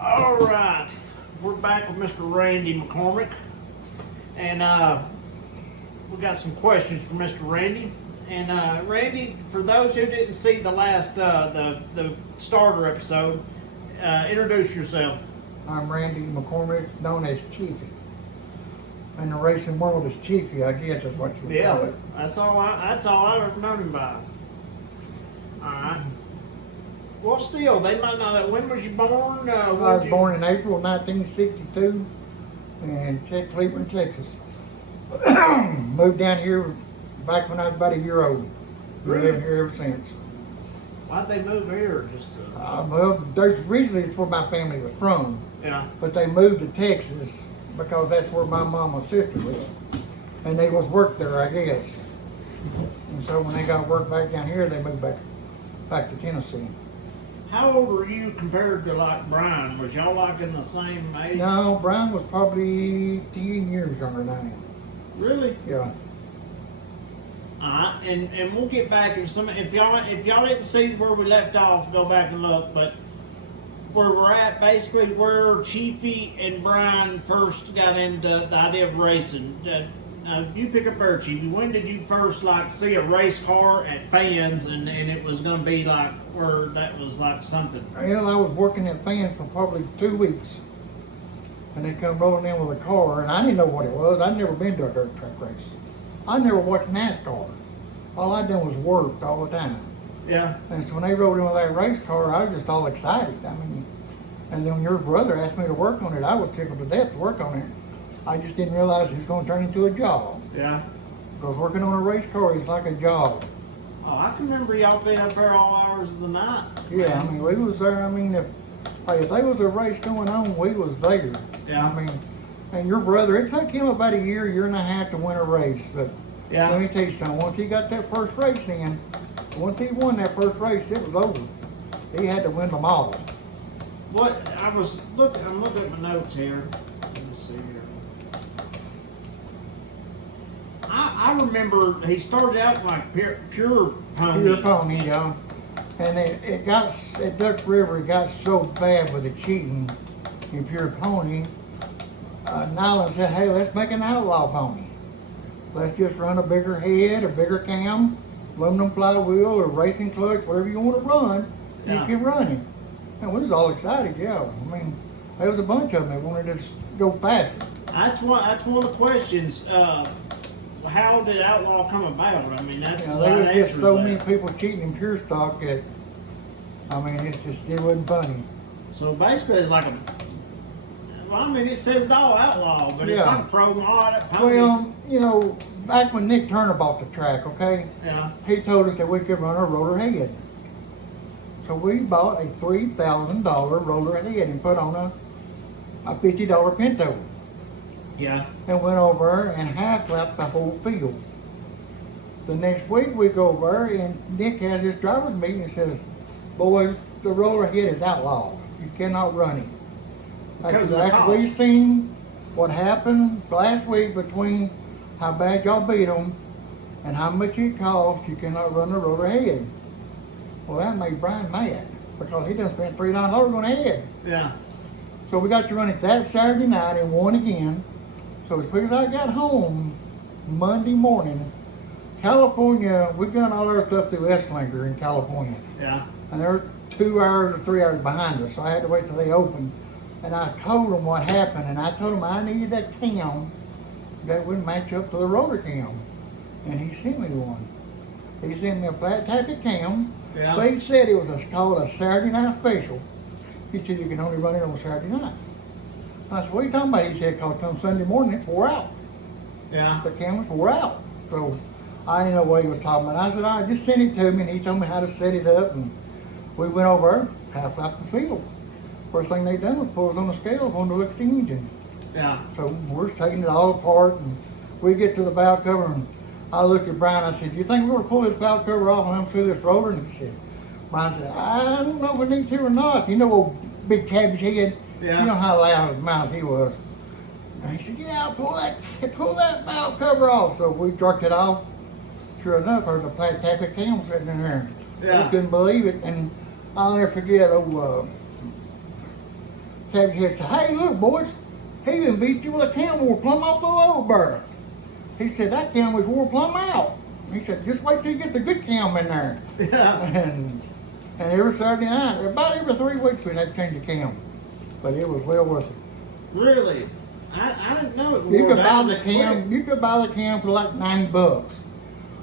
All right, we're back with Mr. Randy McCormick, and we got some questions for Mr. Randy. And Randy, for those who didn't see the last the starter episode, introduce yourself. I'm Randy McCormick, known as Chiefy. In the racing world, as Chiefy, I guess is what you would call it. That's all I've ever known him by. All right. Well, still, they might not have. When was you born? I was born in April 1962 in Cleveland, Texas. Moved down here back when I was about a year old. Been living here ever since. Why'd they move here? Just well, there's originally it's where my family was from. Yeah. But they moved to Texas because that's where my mom and sister lived. And they was work there, I guess. And so when they got work back down here, they moved back to Tennessee. How old were you compared to like Brian? Was y'all like in the same age? No, Brian was probably 10 years younger than I am. Really? Yeah. Alright, and we'll get back if y'all didn't see where we left off, go back and look, but where we're at, basically where Chiefy and Brian first got into the idea of racing. You pick up there, Chiefy. When did you first like see a race car at Fans and it was gonna be like where that was like something? Well, I was working at Fans for probably 2 weeks. And they come rolling in with a car, and I didn't know what it was. I'd never been to a dirt track race. I never watched NASCAR. All I done was worked all the time. Yeah. And so when they rolled in with that race car, I was just all excited. I mean, and then when your brother asked me to work on it, I was tickled to death to work on it. I just didn't realize it was going to turn into a job. Yeah. Because working on a race car is like a job. Oh, I can remember y'all being up there all hours of the night. Yeah, I mean, we was there. I mean, if there was a race going on, we was there. Yeah. I mean, and your brother, it took him about a year and a half to win a race. But yeah. Let me tell you something. Once he got that first race in, once he won that first race, it was over. He had to win them all. What I'm looking at my notes here. Let me see here. I remember he started out like pure pony. Pure pony, yeah. And it got at Duck River. It got so bad with the cheating in pure pony. Nyland said, "Hey, let's make an outlaw pony. Let's just run a bigger head, a bigger cam, aluminum flywheel, or racing clutch, whatever you want to run. Yeah. You can run it." And we was all excited, yeah. I mean, there was a bunch of them that wanted to go faster. That's one of the questions. How did Outlaw come about? I mean, that's You a know, lot there of was just answers so there. many people cheating in pure stock that, I mean, it wasn't funny. So basically, it's like a. Well, I mean, it says it all Outlaw, but it's Yeah. like a pro mod pony. Well, you know, back when Nick Turner bought the track, okay, Yeah. he told us that we could run a roller head. So we bought a $3,000 roller head and put on a $50 Pinto Yeah. and went over and half lapped the whole field. The next week we go over and Nick has his driver's meeting and says, "Boys, the roller head is outlawed. You cannot run it." Because of the After cost. we've seen what happened last week between how bad y'all beat them and how much it costs, you cannot run the roller head. Well, that made Brian mad because he done spent $300 on a head. Yeah. So we got to run it that Saturday night and won again. So as quick as I got home Monday morning, California, we got all our stuff through S-Linker in California. Yeah. And they're 2 hours or 3 hours behind us, so I had to wait till they opened. And I told them what happened, and I told them I needed that cam that would match up to the roller cam. And he sent me one. He sent me a flat taffy cam. Yeah. But he said it was called a Saturday night special. He said you can only run it on Saturday night. I said, "What are you talking about?" He said, "Cause come Sunday morning it wore out. Yeah. The cam was wore out." So I didn't know what he was talking about. I said, "I just send it to me," and he told me how to set it up. And we went over, half lapped the field. First thing they done was put us on the scale, wanted to look at the engine. Yeah. So we're taking it all apart, and we get to the valve cover, and I looked at Brian. I said, "You think we're gonna pull this valve cover off and I'm through this roller?" And he said, Brian said, "I don't know if we need to or not." You know, old big Cabbage head. Yeah. You know how loud his mouth he was. And he said, "Yeah, pull that valve cover off." So we jerked it off. Sure enough, there's a flat taffy cam sitting in there. Yeah. I couldn't believe it, and I'll never forget. Cabbage said, hey, look, boys, he even beat you with a camel plumb off the low berth. He said, that cam was wore plumb out. He said, just wait till you get the good cam in there. Yeah. And every Saturday night, about every 3 weeks, we'd have to change the cam. But it was well worth it. Really? I didn't know it You wore could down buy the that cam. quick. You could buy the cam for like $90.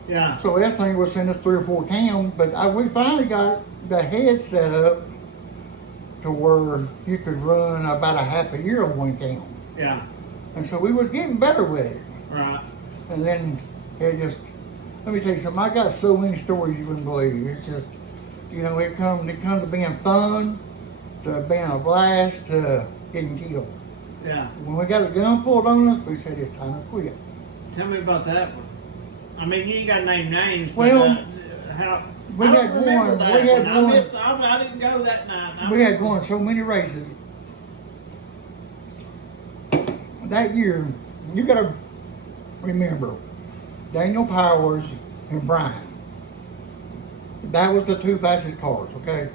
Yeah. So that thing would send us 3 or 4 cams. But we finally got the head set up to where you could run about a half a year on one cam. Yeah. And so we was getting better with it. Right. And then it just, let me tell you something, I got so many stories you wouldn't believe. It's just, you know, it comes to being fun, to being a blast, to getting killed. Yeah. When we got a gun pulled on us, we said it's time to quit. Tell me about that one. I mean, you ain't got to name names, but Well, how... we I had don't remember one, that we had one. one. I didn't go that night. We had won so many races. That year, you gotta remember, Daniel Powers and Brian. That was the 2 fastest cars, okay?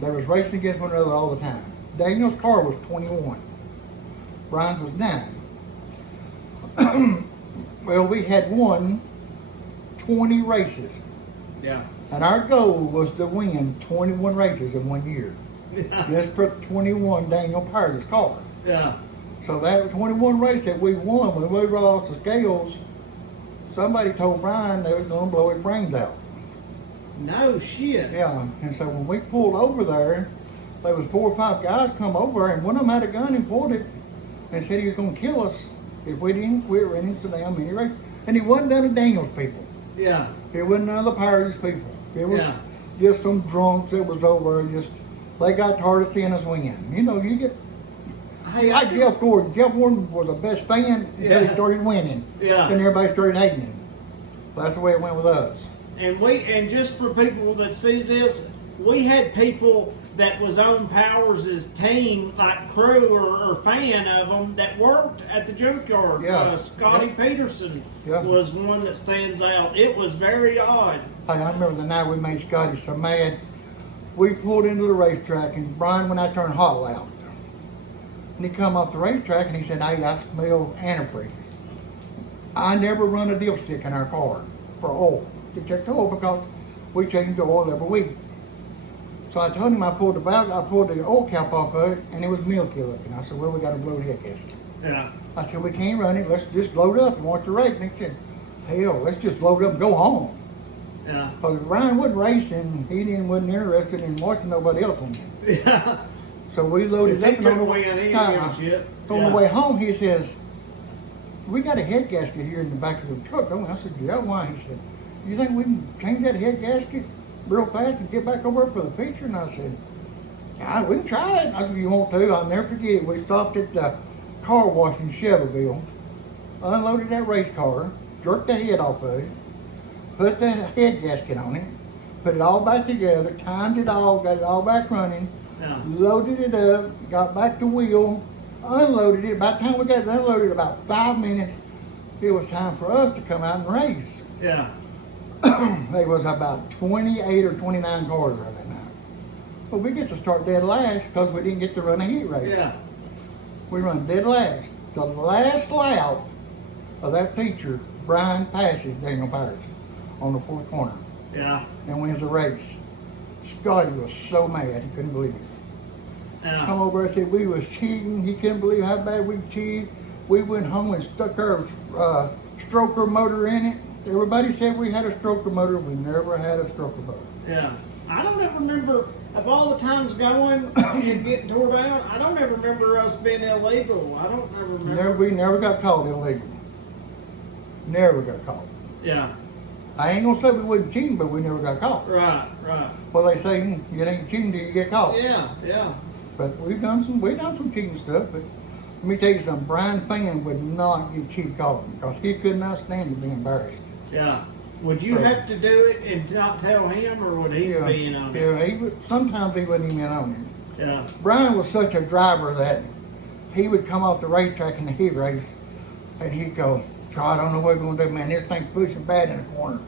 They was racing against one another all the time. Daniel's car was 21. Brian's was 9. Well, we had won 20 races. Yeah. And our goal was to win 21 races in 1 year. Yeah. Just for 21 Daniel Powers' car. Yeah. So that 21 race that we won, when we lost the scales, somebody told Brian they was going to blow his brains out. No shit. Yeah, and so when we pulled over there was 4 or 5 guys come over, and one of them had a gun and pulled it and said he was going to kill us if we didn't quit running so damn many races. And he wasn't none of Daniel's people. Yeah. It wasn't none of the Powers' people. It was Yeah. just some drunks that was over and just, they got tired of seeing us win. You know, you get, Hey, like Jeff Gordon. Jeff Gordon was the best fan until he Yeah. started winning. Yeah. Then everybody started hating him. That's the way it went with us. And just for people that sees this, we had people that was on Powers' team, like crew or fan of them, that worked at the junkyard. Yeah. Scotty Yep. Peterson Yep. was one that stands out. It was very odd. Hey, I remember the night we made Scotty so mad. We pulled into the racetrack, and Brian went out there and hot loud. And he come off the racetrack and he said, hey, I smell antifreeze. I never run a dipstick in our car for oil, to check the oil, because we change the oil every week. So I told him I pulled the oil cap off of it, and it was milky looking. I said, well, we got to blow the head gasket. Yeah. I said, we can't run it. Let's just load up and watch the race. And he said, hell, let's just load up and go home. Yeah. Because Ryan wasn't racing, wasn't interested in watching nobody else win. Yeah. So we loaded If up, he and on couldn't the, win, he didn't give a shit. on Yeah. the way home, he says, we got a head gasket here in the back of the truck, don't we? I said, yeah, why? He said, you think we can change that head gasket real fast and get back over for the feature? And I said, yeah, we can try it. I said, you want to? I'll never forget it. We stopped at the car wash in Shelbyville, unloaded that race car, jerked the head off of it, put the head gasket on it, put it all back together, timed it all, got it all back running, Yeah. loaded it up, got back the wheel, unloaded it. By the time we got it unloaded, about 5 minutes, it was time for us to come out and race. Yeah. There was about 28 or 29 cars there that night. Well, we get to start dead last because we didn't get to run a heat race. Yeah. We run dead last. The last lap of that feature, Brian passes Daniel Powers on the 4th corner Yeah. and wins the race. Scotty was so mad, he couldn't believe it. Yeah. Come over and said we was cheating. He couldn't believe how bad we cheated. We went home and stuck our stroker motor in it. Everybody said we had a stroker motor. We never had a stroker motor. Yeah. I don't ever remember, of all the times going and getting tore down, I don't ever remember us being illegal. I don't ever remember. We never got caught illegal. Never got caught. Yeah. I ain't gonna say we wasn't cheating, but we never got caught. Right, right. Well, they say you ain't cheating till you get caught. Yeah, yeah. But we've done some cheating stuff. But let me tell you something. Brian Fan would not get cheat caught because he could not stand to be embarrassed. Yeah. Would you So- have to do it and not tell him, or would he be in on it? Yeah, he would. Sometimes he wouldn't even on it. Yeah. Brian was such a driver that he would come off the racetrack in the heat race and he'd go, God, I don't know what we're going to do, man. This thing's pushing bad in the corner.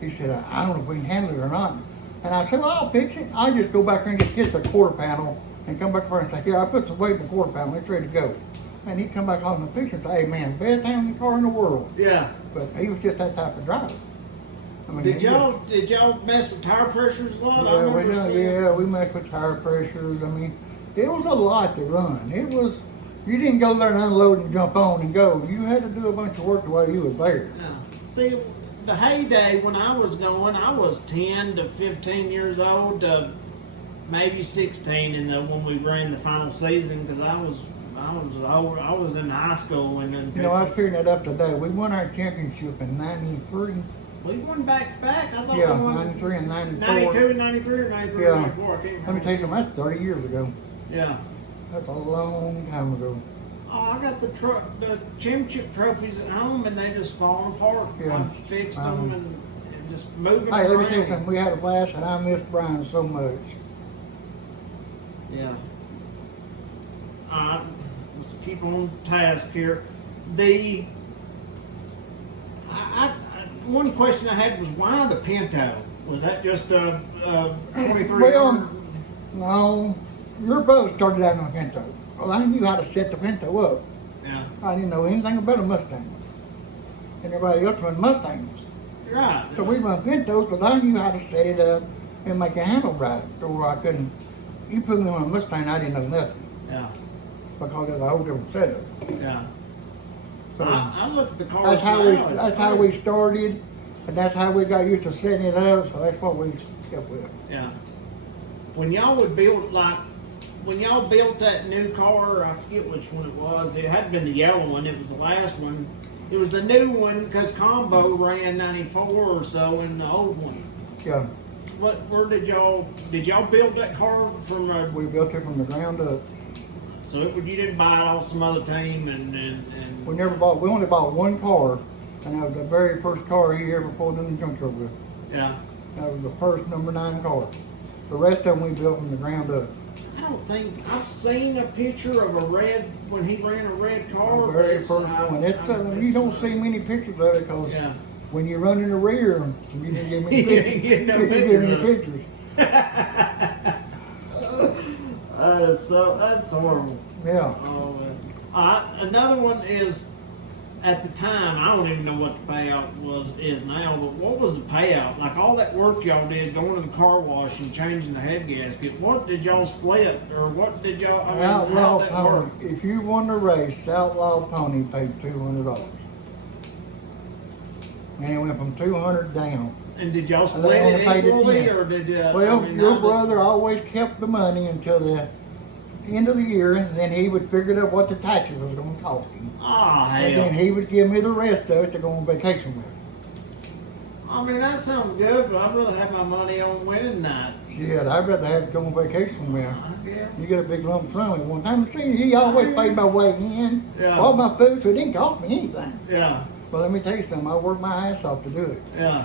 He said, I don't know if we can handle it or not. And I said, well, I'll fix it. I'll just go back there and just hit the quarter panel and come back first and say, here, I put some weight in the quarter pound, it's ready to go. And he'd come back home and fix it and say, hey man, best handling car in the world. Yeah. But he was just that type of driver. I mean, Did y'all mess with tire pressures a lot? Yeah, we messed with tire pressures. I mean, it was a lot to run. It was, you didn't go there and unload and jump on and go. You had to do a bunch of work while you were there. Yeah. See, the heyday when I was going, I was 10 to 15 years old, maybe 16, and when we ran the final season, because I was in high school and then. You know, I was figuring that up today. We won our championship in '93. We won back to back. I thought Yeah, we won 93 and 94. 92 and 93 or 93 Yeah. and 94. I can't remember. Let me tell you something, that's 30 years ago. Yeah. That's a long time ago. Oh, I got the championship trophies at home and they just falling apart. Yeah. I fixed them and just moving Hey, around. let me tell you something, we had a blast and I miss Brian so much. Yeah. Let's keep on task here. One question I had was why the Pinto? Was that just a 23? Well, no, your brother started out on a Pinto. Well, I knew how to set the Pinto up. Yeah. I didn't know anything about a Mustang. And everybody else run Mustangs. Right. So we run Pintos because I knew how to set it up and make a handle right. So I couldn't, you put me on a Mustang, I didn't know nothing. Yeah. Because there's a whole different setup. Yeah. So I looked at the cars. that's how we started, and that's how we got used to setting it up. So that's what we kept with. Yeah. When y'all would build when y'all built that new car, I forget which one it was. It had been the yellow one. It was the last one. It was the new one because Combo ran 94 or so in the old one. Yeah. Where did y'all build that car from? We built it from the ground up. So you didn't buy it off some other team and We only bought one car, and that was the very first car he ever pulled in the junkyard with. Yeah. That was the first number 9 car. The rest of them we built from the ground up. I don't think I've seen a picture of when he ran a red car. The very first one. You don't see many pictures of it because when you run in the rear, you didn't get many pictures. That's horrible. Yeah. Another one is, at the time, I don't even know what the payout is now, but what was the payout? Like all that work y'all did going to the car wash and changing the head gasket, what did y'all split? Or what did y'all, Outlaw how'd that Pony. work? If you won the race, Outlaw Pony paid $200. And it went from 200 down. And did y'all And split they only it paid it equally, 10. or did Well, your brother always kept the money until the end of the year, and then he would figure out what the taxes was going to cost him. Ah, And hell. then he would give me the rest of it to go on vacation with. I mean, that sounds good, but I'd rather have my money on winning night. Shit, I'd rather have to go on vacation with. Yeah. You get a big lump sum at one time. See, he always paid my way in, Yeah. all my food, so it didn't cost me anything. Yeah. But let me tell you something, I worked my ass off to do it. Yeah.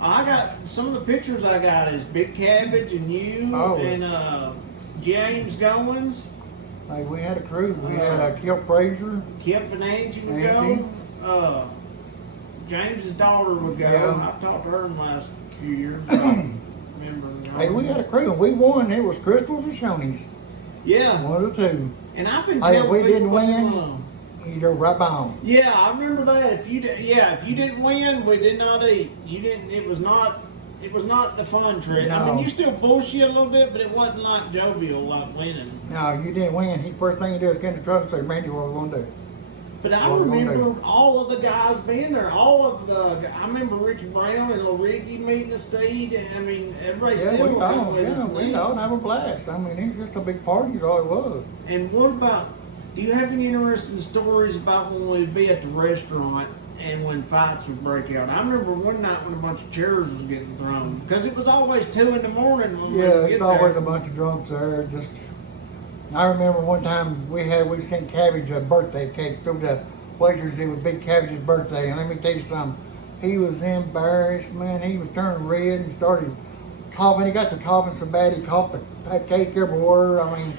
I got some of the pictures I got is Big Cabbage and you and James Goins. Like we had a crew. We had Kip Frazier. Kip and Angie would go. James's daughter would go. Yeah. I talked to her in the last few years. Remember? Hey, we had a crew and we won. It was Crystals or Shoney's. Yeah. One of the two. And I've been Hey, telling if we people didn't what to win, do. you drove right by them. Yeah, I remember that. If you didn't win, we did not eat. You didn't. It was not the fun trick. I mean, No. you still bullshit a little bit, but it wasn't like jovial like winning. No, you didn't win. First thing you do is get in the truck and say, Randy, what are we going to do? But I remember all of the guys being there. I remember Ricky Brown and Lil Ricky meeting the steed. And I mean, everybody still went with us. We all have a blast. I mean, it was just a big party is all it was. And what about, do you have any interesting stories about when we'd be at the restaurant and when fights would break out? I remember one night when a bunch of chairs was getting thrown. Because it was always 2 in the morning when we would Yeah, get it's always there. a bunch of drunks there. Just, I remember one time we sent Cabbage a birthday cake through the waitress. It was Big Cabbage's birthday, and let me tell you something. He was embarrassed, man. He was turning red and started coughing. He got to coughing so bad he coughed the cake everywhere. I mean,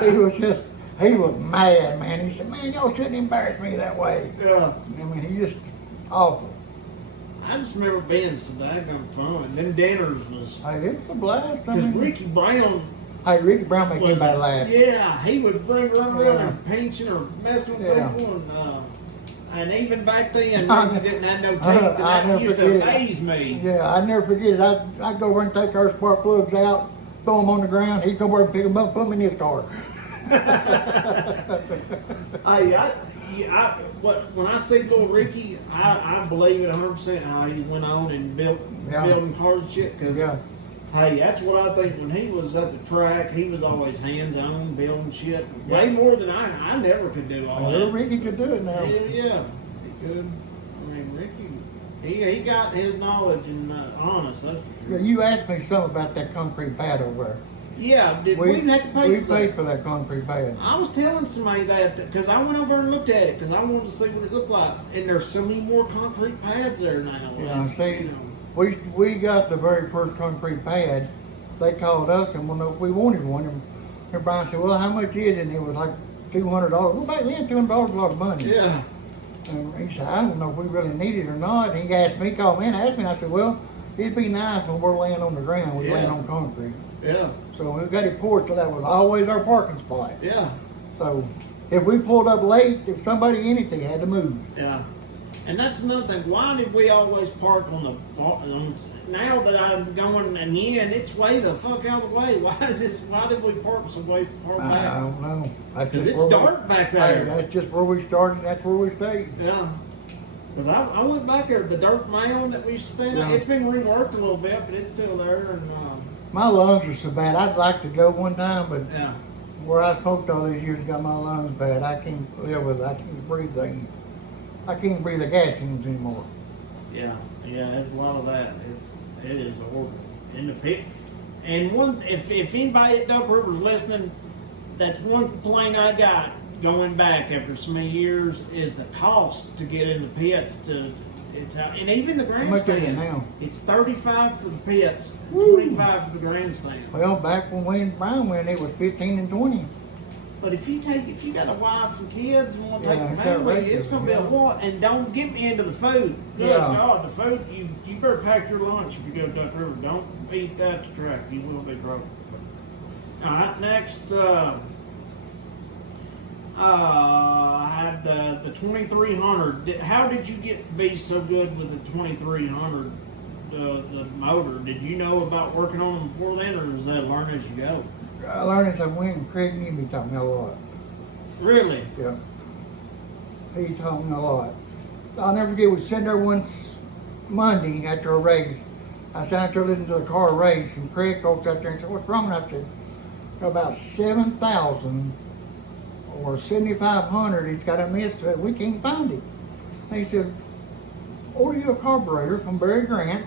he was mad, man. He said, "Man, y'all shouldn't embarrass me that way." Yeah. I mean, he just awful. I just remember being so daggone fun. Them dinners was... Hey, it's a blast. I Because mean, Ricky Brown, Hey, Ricky Brown make anybody laugh. Yeah, he would run around Yeah. and pinching or messing with Yeah. people, and even back then, I- Ricky didn't have no teeth, I and that never used to forget it. amaze me. Yeah, I never forget it. I'd go over and take our spark plugs out, throw them on the ground. He'd come over and pick them up, put them in his car. When I see little Ricky, I believe it 100% how he went on and building cars and shit. Cause Yeah. hey, that's what I think. When he was at the track, he was always hands on building shit. Way more than I never could do all Little that. Ricky could do it now. Yeah, he could. I mean, Ricky, he got his knowledge and honest. That's for Yeah, sure. you asked me something about that concrete pad over there. Yeah, did we have to pay we for paid that? for that concrete pad. I was telling somebody that because I went over and looked at it because I wanted to see what it looked like, and there's so many more concrete pads there now. Yeah, It's, see, you know, we got the very first concrete pad. They called us and wanted to know if we wanted one. And Brian said, well, how much is it? And it was like $200. Well, back then, $200 was a lot of money. yeah, And he said, I don't know if we really need it or not. And he asked me, called me and asked me, and I said, well, it'd be nice when we're laying on the ground. We're Yeah. laying on concrete. yeah, So we got it poured, so that was always our parking spot. yeah, So if we pulled up late, if somebody anything had to move. yeah. And that's another thing. Why did we always park on now that I'm going again, it's way the fuck out of the way. Why did we park so way far I back? don't know. That's Because just it's where we- dark back Hey, there. that's just where we started. That's where we stayed. Yeah. Because I went back there, the dirt mound that we used to stand on, Yeah. it's been reworked a little bit, but it's still there. And My lungs are so bad. I'd like to go one time, but yeah, where I smoked all these years got my lungs bad. I can't live with it. I can't breathe things. I can't breathe the gas fumes anymore. yeah, there's a lot of that. It is horrible. In the pit. And if anybody at Duck River's listening, that's one complaint I got going back after so many years is the cost to get in the pits it's out, and even the much is it grandstand. now? It's $35 for the pits, Woo. $25 for the grandstand. Well, back when we and Brian went, it was 15 and 20. But if you got a wife and kids and want to take Yeah, the it's family, outrageous, it's gonna be a yeah. lot. And don't get me into the food. Good Yeah. God, the food you better pack your lunch if you go to Duck River. Don't eat that at the track. You will be broke. All right, next I have the 2300. How did you get to be so good with the 2300? The motor. Did you know about working on them before then, or was that learn as you go? I learned as I went, and Craig Newby taught me a lot. Really? Yeah. He taught me a lot. I'll never forget, we sat there once Monday after a race. I sat out there listening to the car race, and Craig walked out there and said, what's wrong? And I said, about 7,000 or 7,500, it's got a miss to it. We can't find it. And he said, order you a carburetor from Barry Grant.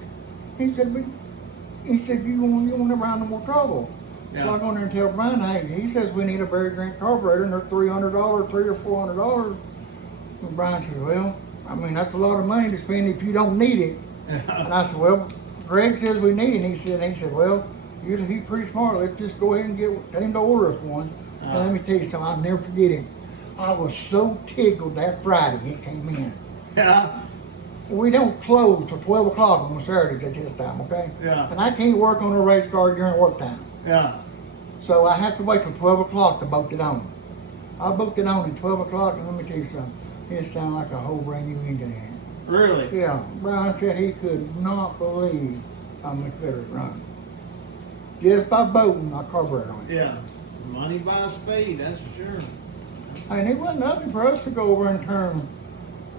He said, you won't ever have no more trouble. Yeah. So I go in there and tell Brian, hey, he says we need a Barry Grant carburetor, and they're $300, $300 or $400. And Brian says, well, I mean, that's a lot of money to spend if you don't need it. And I said, well, Greg says we need it. And he said, well, he's pretty smart. Let's just go ahead and get him to order us one. And let me tell you something, I'll never forget it. I was so tickled that Friday it came in. Yeah. We don't close till 12 o'clock on Saturdays at this time, okay? Yeah. And I can't work on a race car during work time. Yeah. So I have to wait till 12 o'clock to book it on. I booked it on at 12 o'clock, and let me tell you something, it sounded like a whole brand new engine in it. Really? Yeah, Brian said he could not believe how much better it run. Just by boating a carburetor on it. Yeah. Money by speed, that's for sure. And it wasn't nothing for us to go over and turn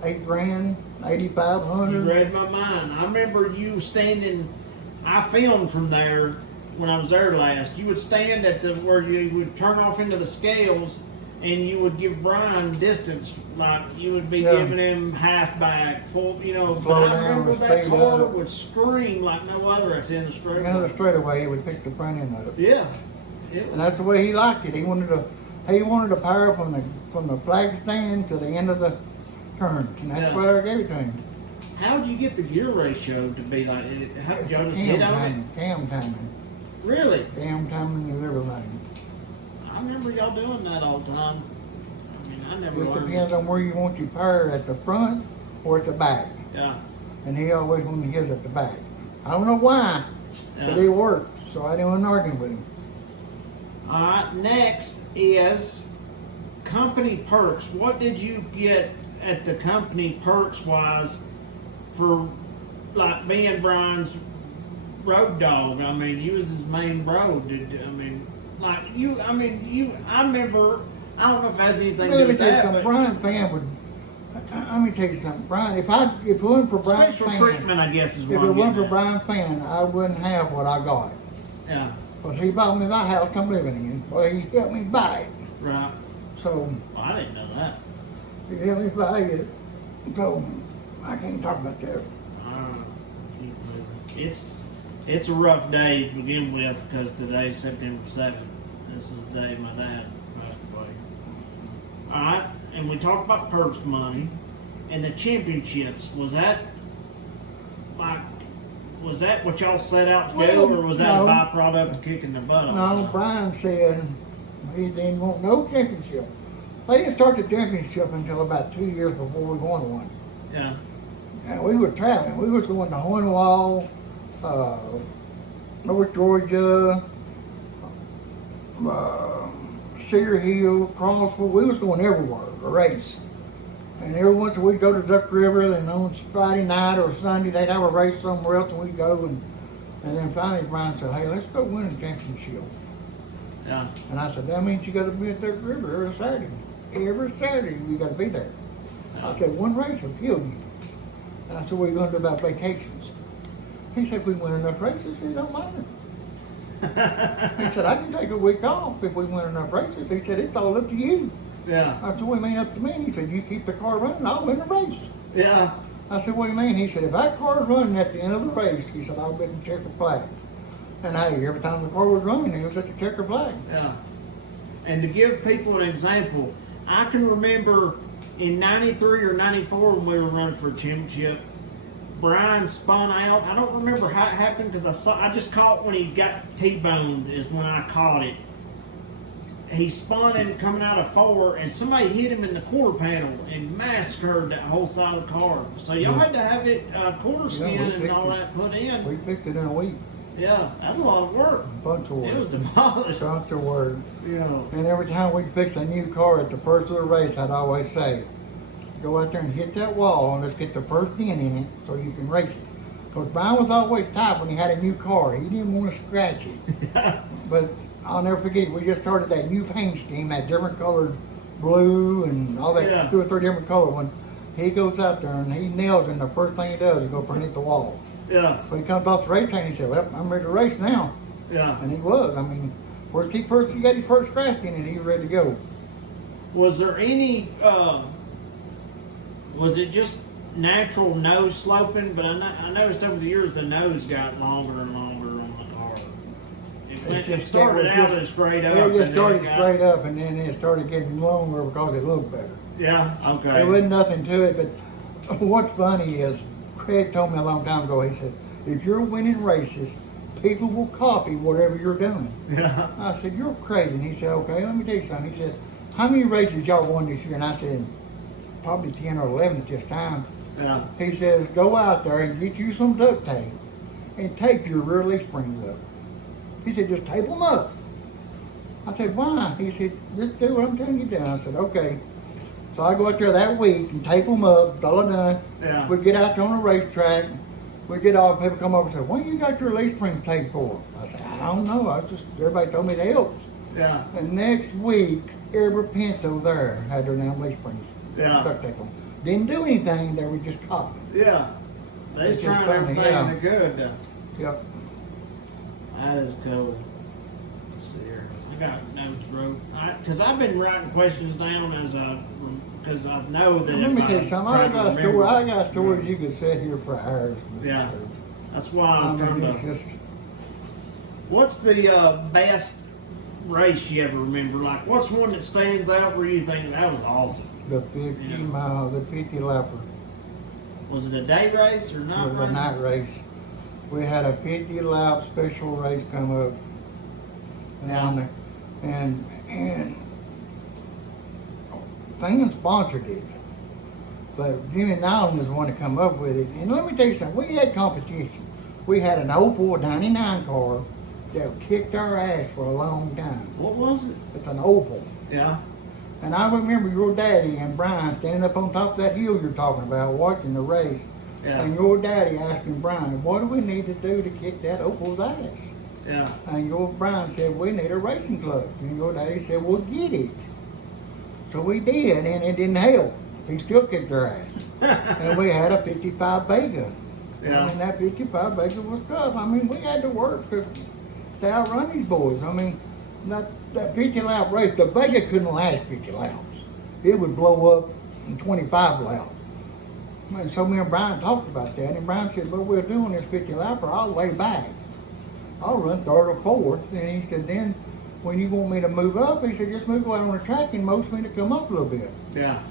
$8 grand, You 8,500. read my mind. I remember you standing, I filmed from there when I was there last. You would stand at where you would turn off into the scales and you would give Brian distance, like you would be Yeah. giving him half back, full, but Slow I down remember or that speed car up. would scream like no other at the end of the straight. Another straightaway, he would pick the front end of it. Yeah. And that's the way he liked it. He wanted to power from the flag stand to the end of the turn. And that's Yeah. what I gave it to him. How'd you get the gear ratio to be like it? How, It's y'all just hit on it? cam timing. Really? Cam timing is everything. I remember y'all doing that all the time. I mean, I never Just learned. depends on where you want your power, at the front or at the back. Yeah. And he always wanted his at the back. I don't know why, but Yeah. it worked. So I didn't want to argue with him. Next is company perks. What did you get at the company perks wise for like being Brian's road dog? I mean, you was his main road. I remember, I don't know if it has anything to do with that, but Brian fan would. Let me tell you something, Brian. If it wasn't for Brian special fan, treatment, I guess is if what it I'm wasn't for getting at. Brian fan, I wouldn't have what I got. Yeah, But he bought me my house I'm living in. Well, he helped me buy it. right. So Well, I didn't know that. he helped me buy it. So I can't talk about that. It's a rough day to begin with because today's September 7th. This is the day my dad passed away. Alright, and we talked about purse money and the championships. Was that what y'all set out to do, or was that no. a byproduct of kicking the butt No, off? Brian said he didn't want no championship. They didn't start the championship until about 2 years before we won one. Yeah. And we were traveling. We was going to Hornwall, North Georgia, Cedar Hill, Crossville. We was going everywhere to race. And every once in a week we'd go to Duck River, and on Friday night or Sunday they'd have a race somewhere else, and we'd go. And then finally Brian said, "Hey, let's go win a championship." Yeah. And I said, "That means you got to be at Duck River every Saturday. Every Saturday you got to be there." I said, "One race will kill you." And I said, "What are you going to do about vacations?" He said, "If we win enough races, it don't matter." He said, "I can take a week off if we win enough races." He said, "It's all up to you." Yeah. I said, "What do you mean up to me?" He said, "You keep the car running, I'll win the race." Yeah. I said, "What do you mean?" He said, "If that car's running at the end of the race," he said, "I'll bet the checker flag." And hey, every time the car was running, he was at the checker flag. Yeah. And to give people an example, I can remember in 93 or 94 when we were running for a championship, Brian spun out. I don't remember how it happened because I just caught when he got T-boned is when I caught it. He spun in coming out of 4 and somebody hit him in the quarter panel and massacred that whole side of the car. So y'all had to have it quarter skin and all that put in. We fixed it in a week. Yeah, that's a lot of work. Bunch of work. It was demolished. Bunch of work. Yeah. And every time we'd fix a new car at the first of the race, I'd always say, "Go out there and hit that wall and let's get the first dent in it so you can race it." Because Brian was always tight when he had a new car. He didn't want to scratch it. But I'll never forget it. We just started that new paint scheme, that different colored blue and all that, Yeah. 2 or 3 different color one. He goes out there and he nails it, and the first thing he does is go hit the wall. Yeah. So he comes off the race train and he said, "Well, I'm ready to race now." Yeah. And he was. I mean, he got his first scratch in it, he was ready to go. Was there any, was it just natural nose sloping? But I noticed over the years the nose got longer and longer on the car. It started out as straight up. It just and started then straight up, and then it started getting longer because it looked better. Yeah, okay. There wasn't nothing to it, but what's funny is Craig told me a long time ago, he said, "If you're winning races, people will copy whatever you're doing." Yeah. I said, "You're crazy." And he said, "Okay, let me tell you something." He said, "How many races y'all won this year?" And I said, "Probably 10 or 11 at this time." Yeah. He says, "Go out there and get you some duct tape and tape your rear leaf springs up." He said, "Just tape them up." I said, "Why?" He said, "Just do what I'm telling you to do." I said, "Okay." So I go out there that week and tape them up. It's all I done. Yeah. We get out there on the racetrack. We get off. People come over and say, "What you got your leaf spring taped for?" I said, "I don't know. Everybody told me it helps." Yeah. And next week, every Pinto there had their damn leaf springs. Yeah. Duct tape on. Didn't do anything. They were just copying. Yeah. They're It's just trying funny, everything yeah. they could. Yep. That is cool. Let's see here. I got notes wrote. Because I've been writing questions down because I know that Let if me tell you something. I got remember- stories you could sit here for hours. Yeah. That's why I I'm trying mean, to. it's just What's the best race you ever remember? Like, what's one that stands out where you think that was awesome? the 50 mile, the 50 lapper. Was it a day race or It not? was a night race. We had a 50 lap special race come up down there, and Fan sponsored it, but Jimmy Nolan was the one to come up with it. And let me tell you something, we had competition. We had an 04 99 car that kicked our ass for a long time. What was it? It's an Opal. Yeah. And I remember your daddy and Brian standing up on top of that hill you're talking about, watching the race. Yeah. And your daddy asking Brian, what do we need to do to kick that Opal's ass? Yeah. And your Brian said, we need a racing club. And your daddy said, well, get it. So we did, and it didn't help. He still kicked our ass. And we had a 55 Vega. Yeah. And that 55 Vega was tough. I mean, we had to work to outrun these boys. I mean, that 50 lap race, the Vega couldn't last 50 laps. It would blow up in 25 laps. And so me and Brian talked about that, and Brian said, well, we're doing this 50 lapper, I'll lay back. I'll run third or fourth. And he said, then when you want me to move up, he said, just move out on the track and most me to come up a little bit. Yeah.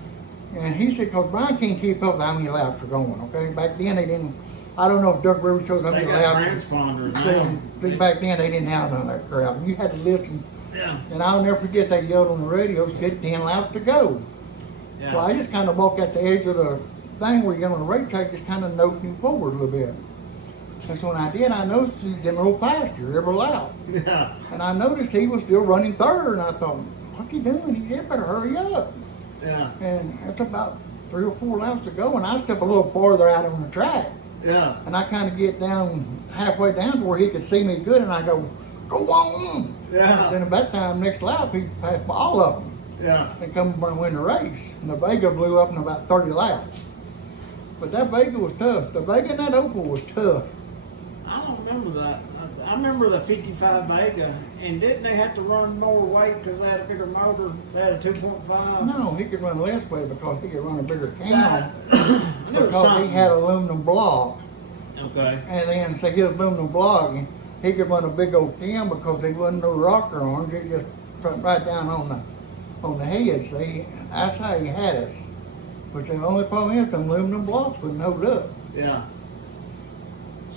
And he said, because Brian can't keep up with how many laps are going, okay? Back then they didn't, I don't know if Duck River shows how They many got laps. transponders now. See, back then they didn't have none of that crap. You had to listen. Yeah. And I'll never forget they yelled on the radio, said 10 laps to go. Yeah. So I just kind of walked at the edge of the thing where you get on the racetrack, just kind of nudging forward a little bit. And so when I did, I noticed he was getting a little faster every lap. Yeah. And I noticed he was still running third, and I thought, what's he doing? He better hurry up. Yeah. And it's about 3 or 4 laps to go, and I step a little farther out on the track. Yeah. And I kind of get down, halfway down to where he could see me good, and I go on. Yeah. Then at that time, next lap, he passed by all of them. Yeah. And come and win the race. And the Vega blew up in about 30 laps. But that Vega was tough. The Vega and that Opal was tough. I don't remember that. I remember the 55 Vega, and didn't they have to run more weight because they had a bigger motor? They had a 2.5. No, he could run less weight because he could run a bigger Yeah. cam. There was Because he something. had aluminum block. Okay. And then, say his aluminum block, he could run a big old cam because there wasn't no rocker arms. It just went right down on the head, see? That's how he had us. But the only problem is the aluminum blocks wouldn't hold up. Yeah.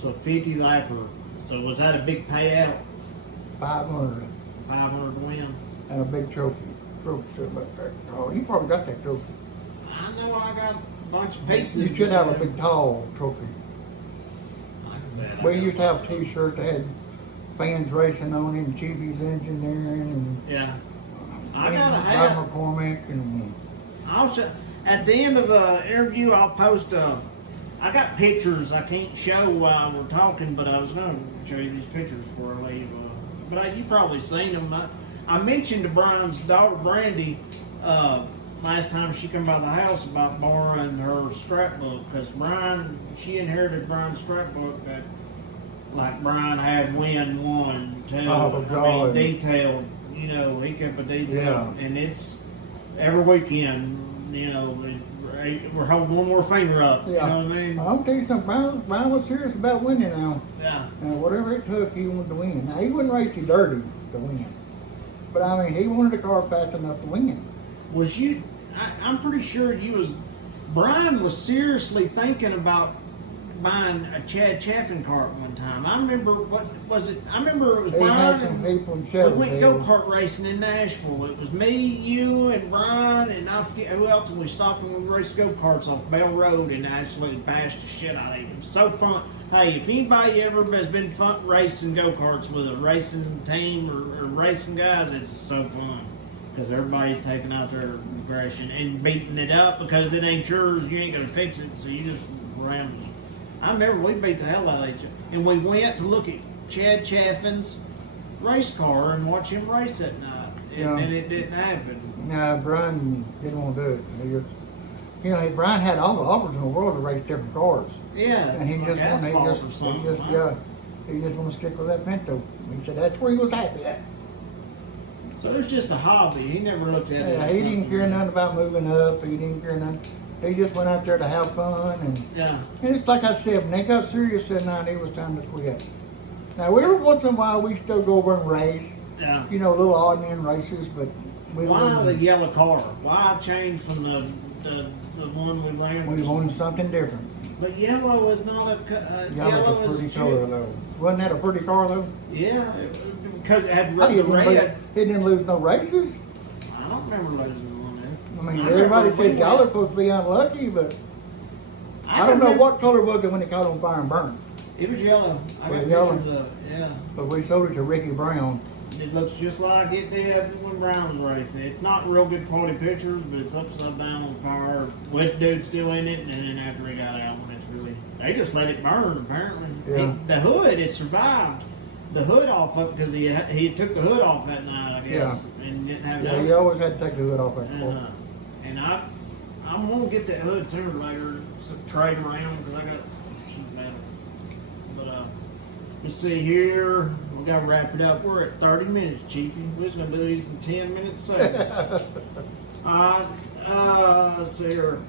So 50 lapper. So was that a big payout? 500 500 win? and a big trophy. Trophy sitting back there. Oh, you probably got that trophy. I know I got a bunch of pieces. You should have a big tall trophy. Like I said, We used to have t-shirts that had fans racing on it, and Chiefy's engineering, and Yeah. I got a Randy hat. McCormick, and I'll show, at the end of the interview, I'll post I got pictures I can't show while we're talking, but I was going to show you these pictures before I leave. But you probably seen them. I mentioned to Brian's daughter, Brandy, last time she come by the house about borrowing her scrapbook, because she inherited Brian's scrapbook that, like, Brian had win 1, 2, Oh, God. detailed, he kept a detail, Yeah. and it's every weekend, we're holding one more finger up, you know what I mean? I'll tell you something, Brian was serious about winning now. Yeah. And whatever it took, he wanted to win. Now, he wouldn't race you dirty to win. But, I mean, he wanted the car fast enough to win. Was you, I'm pretty sure Brian was seriously thinking about buying a Chad Chaffin cart one time. I remember, what was it? I remember it was He Brian. had some people in We Shelbyville. went go-kart racing in Nashville. It was me, you, and Brian, and I forget who else, and we stopped and we raced go-karts off Bell Road and actually bashed the shit out of him. It was so fun. Hey, if anybody ever has been fun racing go-karts with a racing team or racing guys, it's so fun. Because everybody's taking out their aggression and beating it up because it ain't yours, you ain't gonna fix it, so you just ramble. I remember we beat the hell out of each other. And we went to look at Chad Chaffin's race car and watch him race that night. Yeah. And it didn't happen. Nah, Brian didn't want to do it. He just, Brian had all the offers in the world to race different cars. Yeah. And he like just asphalt or wanted, something, huh? he just want to stick with that Pinto. He said that's where he was happy at. So it was just a hobby. He never looked at it Yeah, as he didn't something. care nothing about moving up. He didn't care nothing. He just went out there to have fun, and Yeah. it's like I said, when they got serious that night, it was time to quit. Now, every once in a while, we still go over and race, Yeah. little odd end races, but we Why the wouldn't- yellow car? Why change from the one we ran? we wanted something different. But yellow is not a Yellow's a pretty is color, though. Wasn't that a pretty car, though? Yeah, because it had Hey, the it didn't, red. it didn't lose no races. I don't remember losing one there. I mean, remember everybody we said y'all are went- supposed to be unlucky, but I don't know what color was it when it caught on fire and burned. It was yellow. I Was got it yellow? pictures of it, yeah. But we sold it to Ricky Brown. It looks just like it did when Brown was racing. It's not real good quality pictures, but it's upside down on fire with dude still in it, and then after he got out, when it's really, they just let it burn apparently. Yeah. The hood, it survived the hood off of because he took the hood off that night, I guess, and didn't have it. Yeah, you always had to take the hood off that car. And I'm gonna get that hood sooner or later, trade around because I got sheet metal. But let's see here. We gotta wrap it up. We're at 30 minutes, Chiefy. We're just gonna do these in 10-minute segments. Let's see here.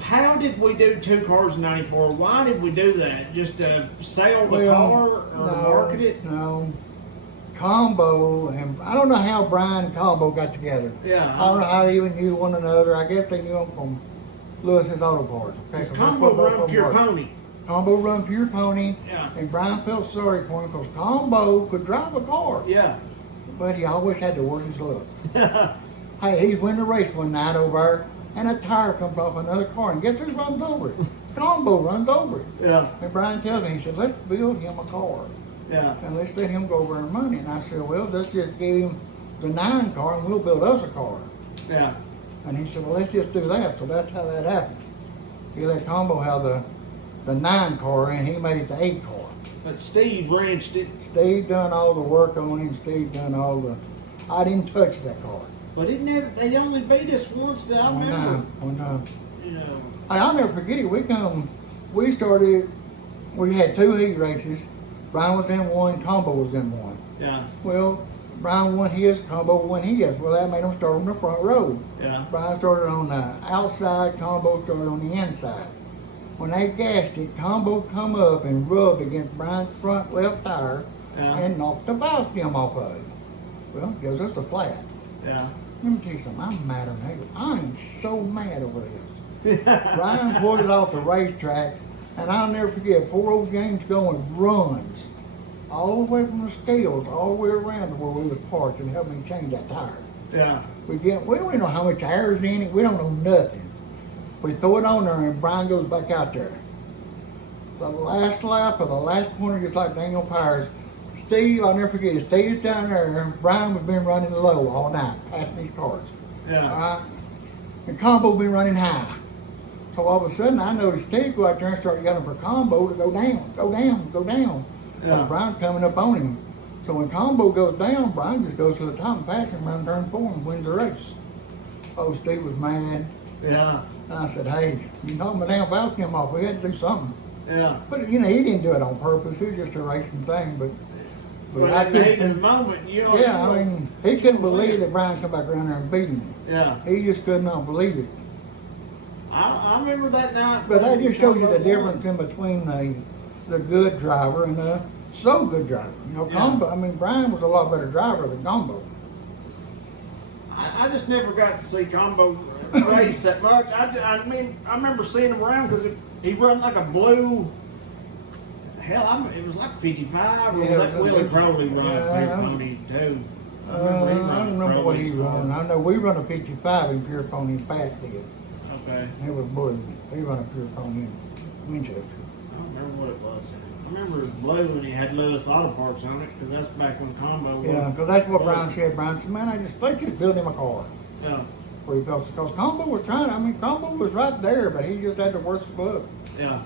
How did we do 2 cars in '94? Why did we do that? Just to sell the car or market it? No. Combo, and I don't know how Brian and Combo got together. Yeah. I don't know how they even knew one another. I guess they knew them from Lewis's Auto Parts. Okay, so Combo run Pure Pony. Combo run Pure Pony. Yeah. And Brian felt sorry for him because Combo could drive a car. Yeah. But he always had to work his luck. Hey, he's winning a race one night over there, and a tire comes off another car, and guess who runs over it? Combo runs over it. Yeah. And Brian tells me, he said, let's build him a car. Yeah. And let's let him go over and money. And I said, well, let's just give him the 9 car and we'll build us a car. Yeah. And he said, well, let's just do that. So that's how that happened. He let Combo have the 9 car and he made it the 8 car. But Steve wrenched it. Steve done all the work on it. Steve done all the, I didn't touch that car. But it never, they only beat us once that I remember. One time. You know. I'll never forget it. We started, we had 2 heat races. Brian was in one, Combo was in one. Yeah. Well, Brian won his, Combo won his. Well, that made them start on the front row. Yeah. Brian started on the outside, Combo started on the inside. When they gassed it, Combo come up and rubbed against Brian's front left tire and knocked the valve stem off of it. Well, it gives us a flat. Yeah. Let me tell you something, I'm mad on him. I'm so mad over this. Brian pulled it off the racetrack, and I'll never forget, poor old James going runs all the way from the scales, all the way around to where we was parked and helped me change that tire. Yeah. We don't even know how much air is in it. We don't know nothing. We throw it on there, and Brian goes back out there. The last lap of the last corner, just like Daniel Powers, Steve, I'll never forget it, Steve's down there, Brian was been running low all night, passing these cars. Yeah. And Combo been running high. So all of a sudden, I noticed Steve go out there and start yelling for Combo to go down, go down, go down. Yeah. So Brian's coming up on him. So when Combo goes down, Brian just goes to the top and passes him around turn 4 and wins the race. Oh, Steve was mad. Yeah. And I said, hey, you know my damn valve came off. We had to do something. Yeah. But, you know, he didn't do it on purpose. It was just a racing thing. But But I at the heat of the couldn't, moment, you know. yeah, I mean, he couldn't believe that Brian come back around there and beat him. Yeah. He just could not believe it. I remember that night. But that just shows you the difference in between the good driver and the so good driver. You know, Combo, I mean, Brian was a lot better driver than Combo. I just never got to see Combo race that much. I mean, I remember seeing him around because he run like a blue. Hell, it was like 55. Or Yeah, was like it was Willie a- Crowley run yeah, Pure Pony too. I don't remember what he run. I know we run a 55 in Pure Pony and Pat did. Okay. It was Bud. He run a Pure Pony in Winchester. I don't remember what it was. I remember it was blue and he had Lewis Auto Parts on it because that's back when Combo was. Yeah, because that's what Brian said. Brian said, man, let's just build him a car. Yeah. Where he felt, because Combo was trying, I mean, Combo was right there, but he just had to work the book. Yeah.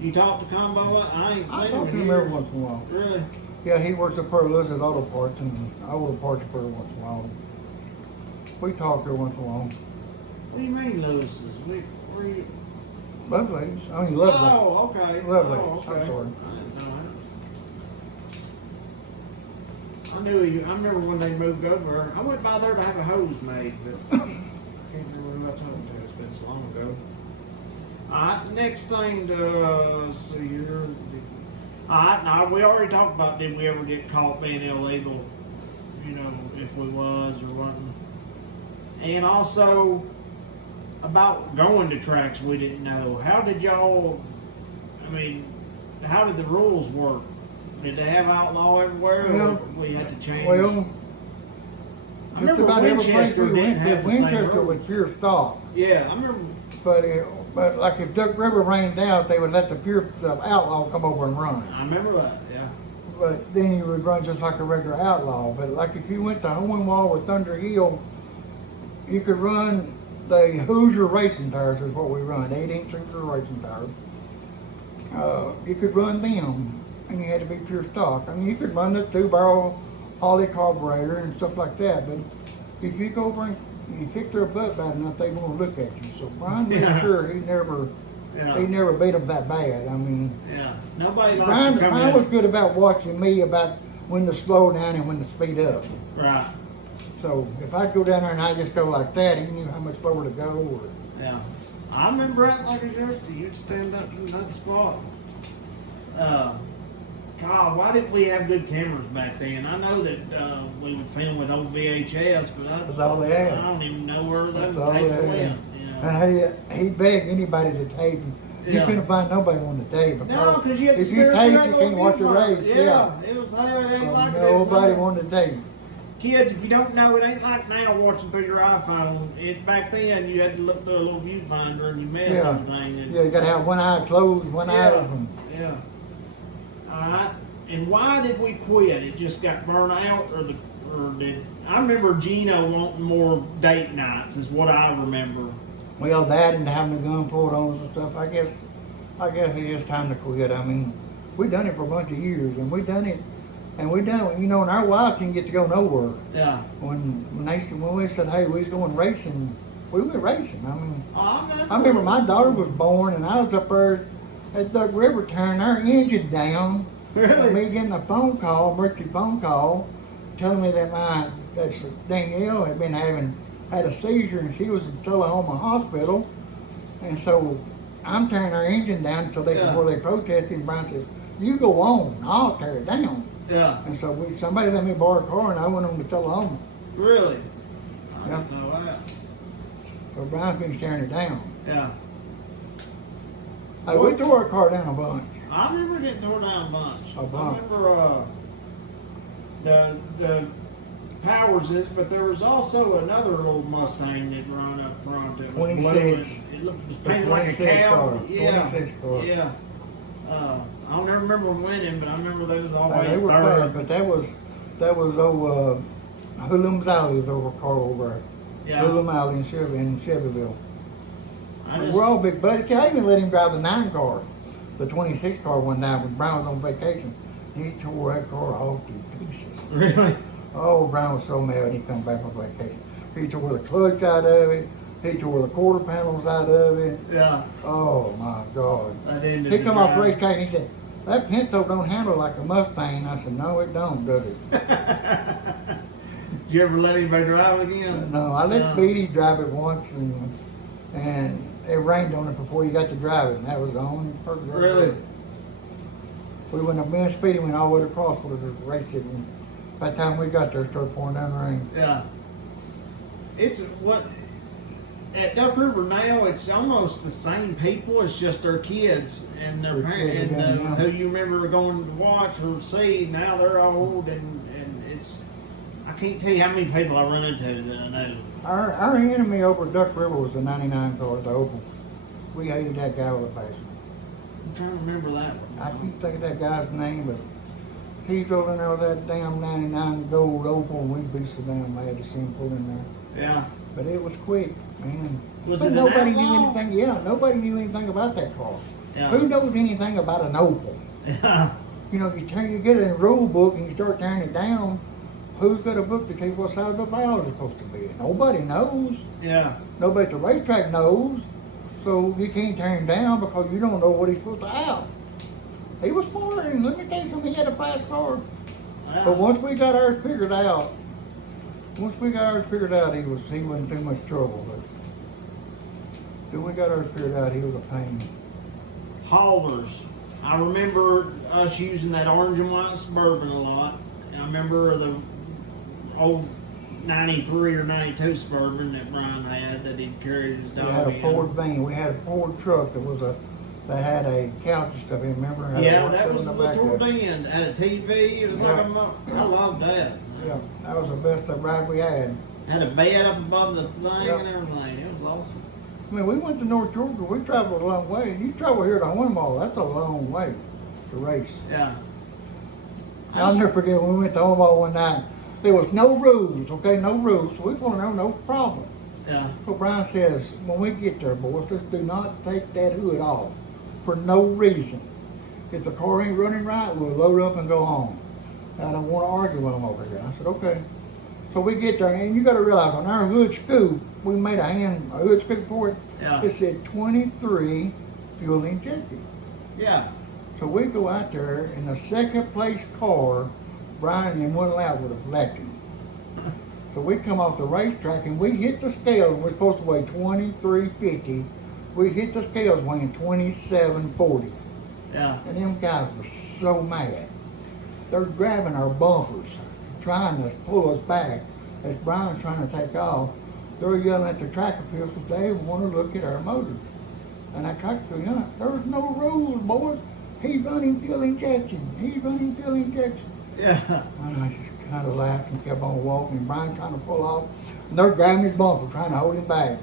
You talked to Combo? I ain't I seen talk to him him every once in a while. Really? Yeah, he works at Per Lewis's Auto Parts and Auto Parts per once in a while. We talk every once in a while. What do you mean Lewis's? Where you? Love ladies. I mean, love ladies. Oh, okay. Love Oh, ladies. I'm okay. sorry. I didn't know that. I knew you. I remember when they moved over. I went by there to have a hose made, but I can't remember who I told them to. It's been so long ago. Alright, next thing to see here. Alright, now we already talked about did we ever get caught being illegal, you know, if we was or wasn't. And also about going to tracks we didn't know. How did y'all, I mean, how did the rules work? Did they have outlaw everywhere or we had to change? Well, I just remember about every place Winchester we didn't went to, have the same Winchester rules. was pure stock. Yeah, I remember. But But like if Duck River rained out, they would let the outlaw come over and run. I remember that, yeah. But then you would run just like a regular outlaw. But like if you went to Hornwall or Thunder Hill, you could run the Hoosier racing tires is what we run, 8-inch Hoosier racing tires. You could run them, and you had to be pure stock. I mean, you could run the 2-barrel Holly carburetor and stuff like that. But if you go over and you kick their butt bad enough, they won't look at you. So Brian made sure he never beat them that bad. I mean, nobody likes to come Brian in. was good about watching me about when to slow down and when to speed up. Right. So if I go down there and I just go like that, he knew how much slower to go. Or, Yeah. I remember acting like a jerk. You'd stand up in that spot. God, why didn't we have good cameras back then? I know that we would film with old VHS, but That's all they had. I don't even know where those That's all tapes they went. had. You know? And he begged anybody to tape. You Yeah. couldn't find nobody wanting to tape. No, because you had to if stare you at tape, that you little can't watch the viewfinder. race. Yeah, it was there. It ain't So like nobody this. wanted to tape. Kids, if you don't know, it ain't like now watching through your iPhone. Back then, you had to look through a little viewfinder and you missed Yeah. everything. And, Yeah, you got to have one eye closed, one eye open. Yeah. All right. And why did we quit? It just got burnt out, or did I remember Gino wanting more date nights? Is what I remember. Well, that and having a gun pulled on us and stuff. I guess it's just time to quit. I mean, we done it for a bunch of years, and we done it. And you know, and our wives didn't get to go nowhere. Yeah. When we said, hey, we was going racing, we went racing. I mean, Oh, I remember my daughter was born, and I was up there at Duck River turning our engine down. Really? And me getting a phone call, emergency phone call, telling me that Danielle had a seizure and she was in Tullahoma Hospital. And so I'm tearing our engine down until before they protested. And Brian said, "You go on, I'll tear it down." Yeah. And so somebody let me borrow a car, and I went on to Tullahoma. Really? I Yeah. didn't know that. So Brian finished tearing it down. Yeah. Hey, we tore our car down a bunch. I remember getting torn down a bunch. A bunch. I remember the Powerses, but there was also another old Mustang that run up front. It was 26. blue and it was painted like a 26 cow. car. Yeah. 26 car. Yeah. I don't ever remember them winning, but I remember they was Now, always they were third. bad, but that was old Hoolum's Alley was over car over there. Yeah. Hoolum Alley in Chevyville. I just, We're all big buddies. See, I even let him drive the 9 car. The 26 car one night when Brown was on vacation. He tore that car all to pieces. really? Oh, Brown was so mad when he come back from vacation. He tore the clutch out of it. He tore the quarter panels out of it. Yeah. Oh my God. That ended He the come off the drive. racetrack and he said, "That Pinto don't handle like a Mustang." I said, "No, it don't, does it?" Did you ever let anybody drive again? No, I let No. Speedy drive it once, and it rained on it before you got to drive it, and that was the only person. that Really? drove it. We went up, me and Speedy went all the way across for the race it, and by the time we got there, it started pouring down the rain. Yeah. It's what at Duck River now. It's almost the same people. It's just their kids and their Their parents kids and again, yeah. who you remember going to watch or see. Now they're old and it's. I can't tell you how many people I run into that I know. Our enemy over at Duck River was the 99 car, the Opal. We hated that guy with a passion. I'm trying to remember that one. I can't think of that guy's name, but he drove in there with that damn 99 gold Opal, and we'd be so damn mad to see him pull in there. Yeah. But it was quick, man. Was But it an nobody knew Outlaw? anything. Yeah, nobody knew anything about that car. Yeah. Who knows anything about an Opal? Yeah. You know, you get it in a rule book and you start tearing it down. Who's got a book to tell you what size the valves are supposed to be? Nobody knows. Yeah. Nobody at the racetrack knows. So you can't tear him down because you don't know what he's supposed to have. He was smart, and let me tell you something, he had a fast car. Wow. But once we got ours figured out, he wasn't too much trouble. But when we got ours figured out, he was a pain. Haulers. I remember us using that orange and white Suburban a lot. And I remember the old 93 or 92 Suburban that Brian had that he'd carried his dog We had a in. Ford van. We had a Ford truck that had a couch and stuff. You remember? Had a Yeah, work that cell was in the the back toward of the it. end. Had a TV. It was like I loved that. Yeah, that was the best ride we had. Had a bed up above the thing Yeah. and everything. It was awesome. I mean, we went to North Georgia. We traveled a long way. And you travel here to Hornwall. That's a long way to race. Yeah. I'll never forget when we went to Hornwall one night. There was no rules, okay, no rules. So we told them no problem. Yeah. So Brian says, when we get there, boys, just do not take that hood off for no reason. If the car ain't running right, we'll load up and go home. I don't want to argue with them over here. I said, okay. So we get there, and you got to realize on our hood scoop, we made a hood scoop for it. Yeah. It said 23 fuel injected. Yeah. So we go out there, in the second place car, Brian in one lap would have left him. So we come off the racetrack and we hit the scales. We're supposed to weigh 2350. We hit the scales weighing 2740. Yeah. And them guys were so mad. They're grabbing our bumpers, trying to pull us back as Brian's trying to take off. They're yelling at the track officials, they want to look at our motors. And that track official, there's no rules, boys. He's running fuel injection. He's running fuel injection. Yeah. And I just kind of laughed and kept on walking. And Brian trying to pull off. And they're grabbing his bumper, trying to hold him back.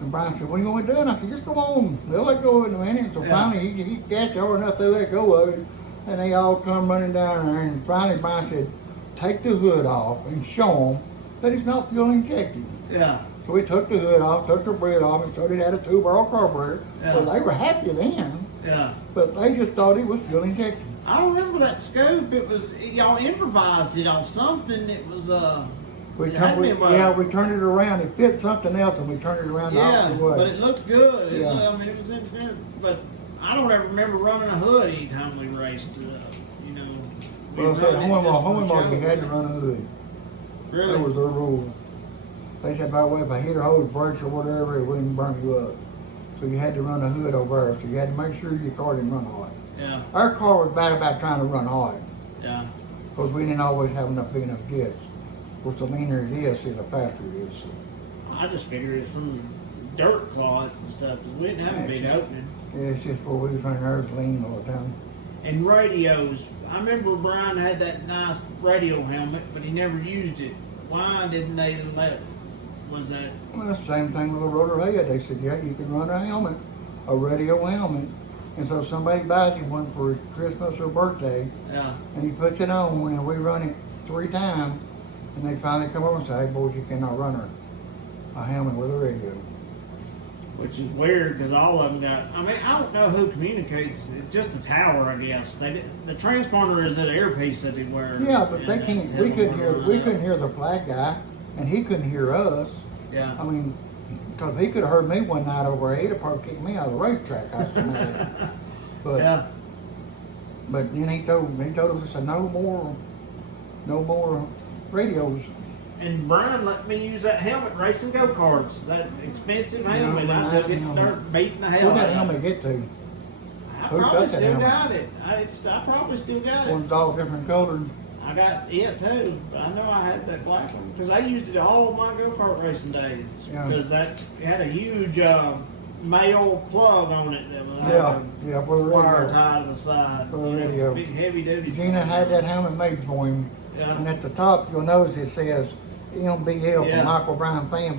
And Brian said, what are you going to do? And I said, just go on. They'll let go of it in a minute. So finally, he catched hard enough, they let go of it. And they all come running down there. And finally, Brian said, take the hood off and show them that it's not fuel injected. Yeah. So we took the hood off, took the bread off, and showed it had a 2-barrel carburetor. Yeah. Well, they were happy then. Yeah. But they just thought it was fuel injected. I remember that scope. It was, y'all improvised it off something. It was, We it had turned, to be we turned it around. It fit something else, and we turned it around the yeah, opposite way. but it looked good. Yeah. I mean, it was in, but I don't ever remember running a hood anytime we raced. You know, we Well, I said, run it just for Hornwall, you show. had to run a hood. Really? That was their rule. They said, by the way, if I hit a hose, brakes, or whatever, it wouldn't burn you up. So you had to run a hood over there. So you had to make sure your car didn't run hard. Yeah. Our car was bad about trying to run hard. Yeah. Because we didn't always have big enough jets. Of course, the leaner it is, the faster it is. So. I just figured it's from dirt clods and stuff because we didn't have a big opening. Yeah, it's just where we was running ours lean all the time. And radios. I remember Brian had that nice radio helmet, but he never used it. Why didn't they let? Was that? Well, the same thing with the rotor head. They said, yeah, you can run a helmet, a radio helmet. And so somebody buys you one for Christmas or birthday, Yeah. and he puts it on, and we run it 3 times, and they finally come over and say, hey, boys, you cannot run a helmet with a radio. Which is weird because all of them got. I mean, I don't know who communicates. It's just the tower, I guess. The transponder is that earpiece that they wear. Yeah, but they can't. We couldn't hear the flag guy, and he couldn't hear us. Yeah. I mean, because he could have heard me one night over here, he'd have probably kicked me out of the racetrack. I was mad. But Yeah. but then he told us, he said, no more radios. And Brian let me use that helmet racing go-karts. That expensive helmet. I took it and started beating the hell Where'd out that of helmet it. get to? I Who probably got that still helmet? got it. I probably still got One's it. all different colored. I got it too. But I know I had that black one because I used it all of my go-kart racing days. Yeah. Because it had a huge male plug on it that was Yeah, for the wire radio. tied to the side. For the You know, radio. big heavy duty. Gina had that helmet made for him. And Yeah. at the top, you'll notice it says MBL Yeah. for Michael Bryan family.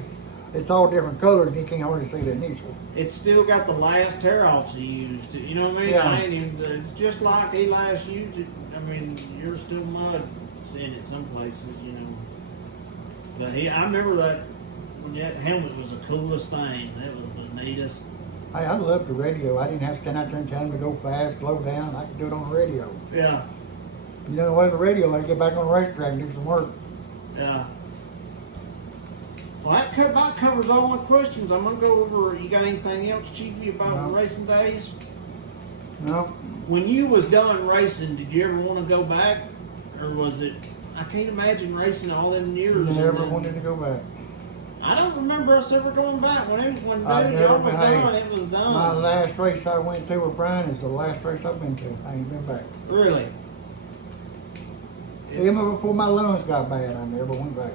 It's all different colors, and you can't hardly see the initials. It's still got the last tear-offs he used. You know what I mean? Yeah. I ain't even, it's just like he last used it. I mean, you're still mud in it some places, you know. But I remember that when that helmet was the coolest thing. That was the neatest. Hey, I loved the radio. I didn't have to stand out there and tell them to go fast, slow down. I could do it on the radio. Yeah, You know, the radio, I get back on the racetrack and do some work. yeah. Well, that about covers all my questions. I'm gonna go over. You got anything else, Chiefy, about No. the racing days? No, When you was done racing, did you ever want to go back, or was it? I can't imagine racing all them years. and never then- wanted to go back. I don't remember us ever going back. When I've never y'all was been. done, it was done. My last race I went to with Brian is the last race I've been to. I ain't been back. Really? Even before my lungs got bad, I never went back.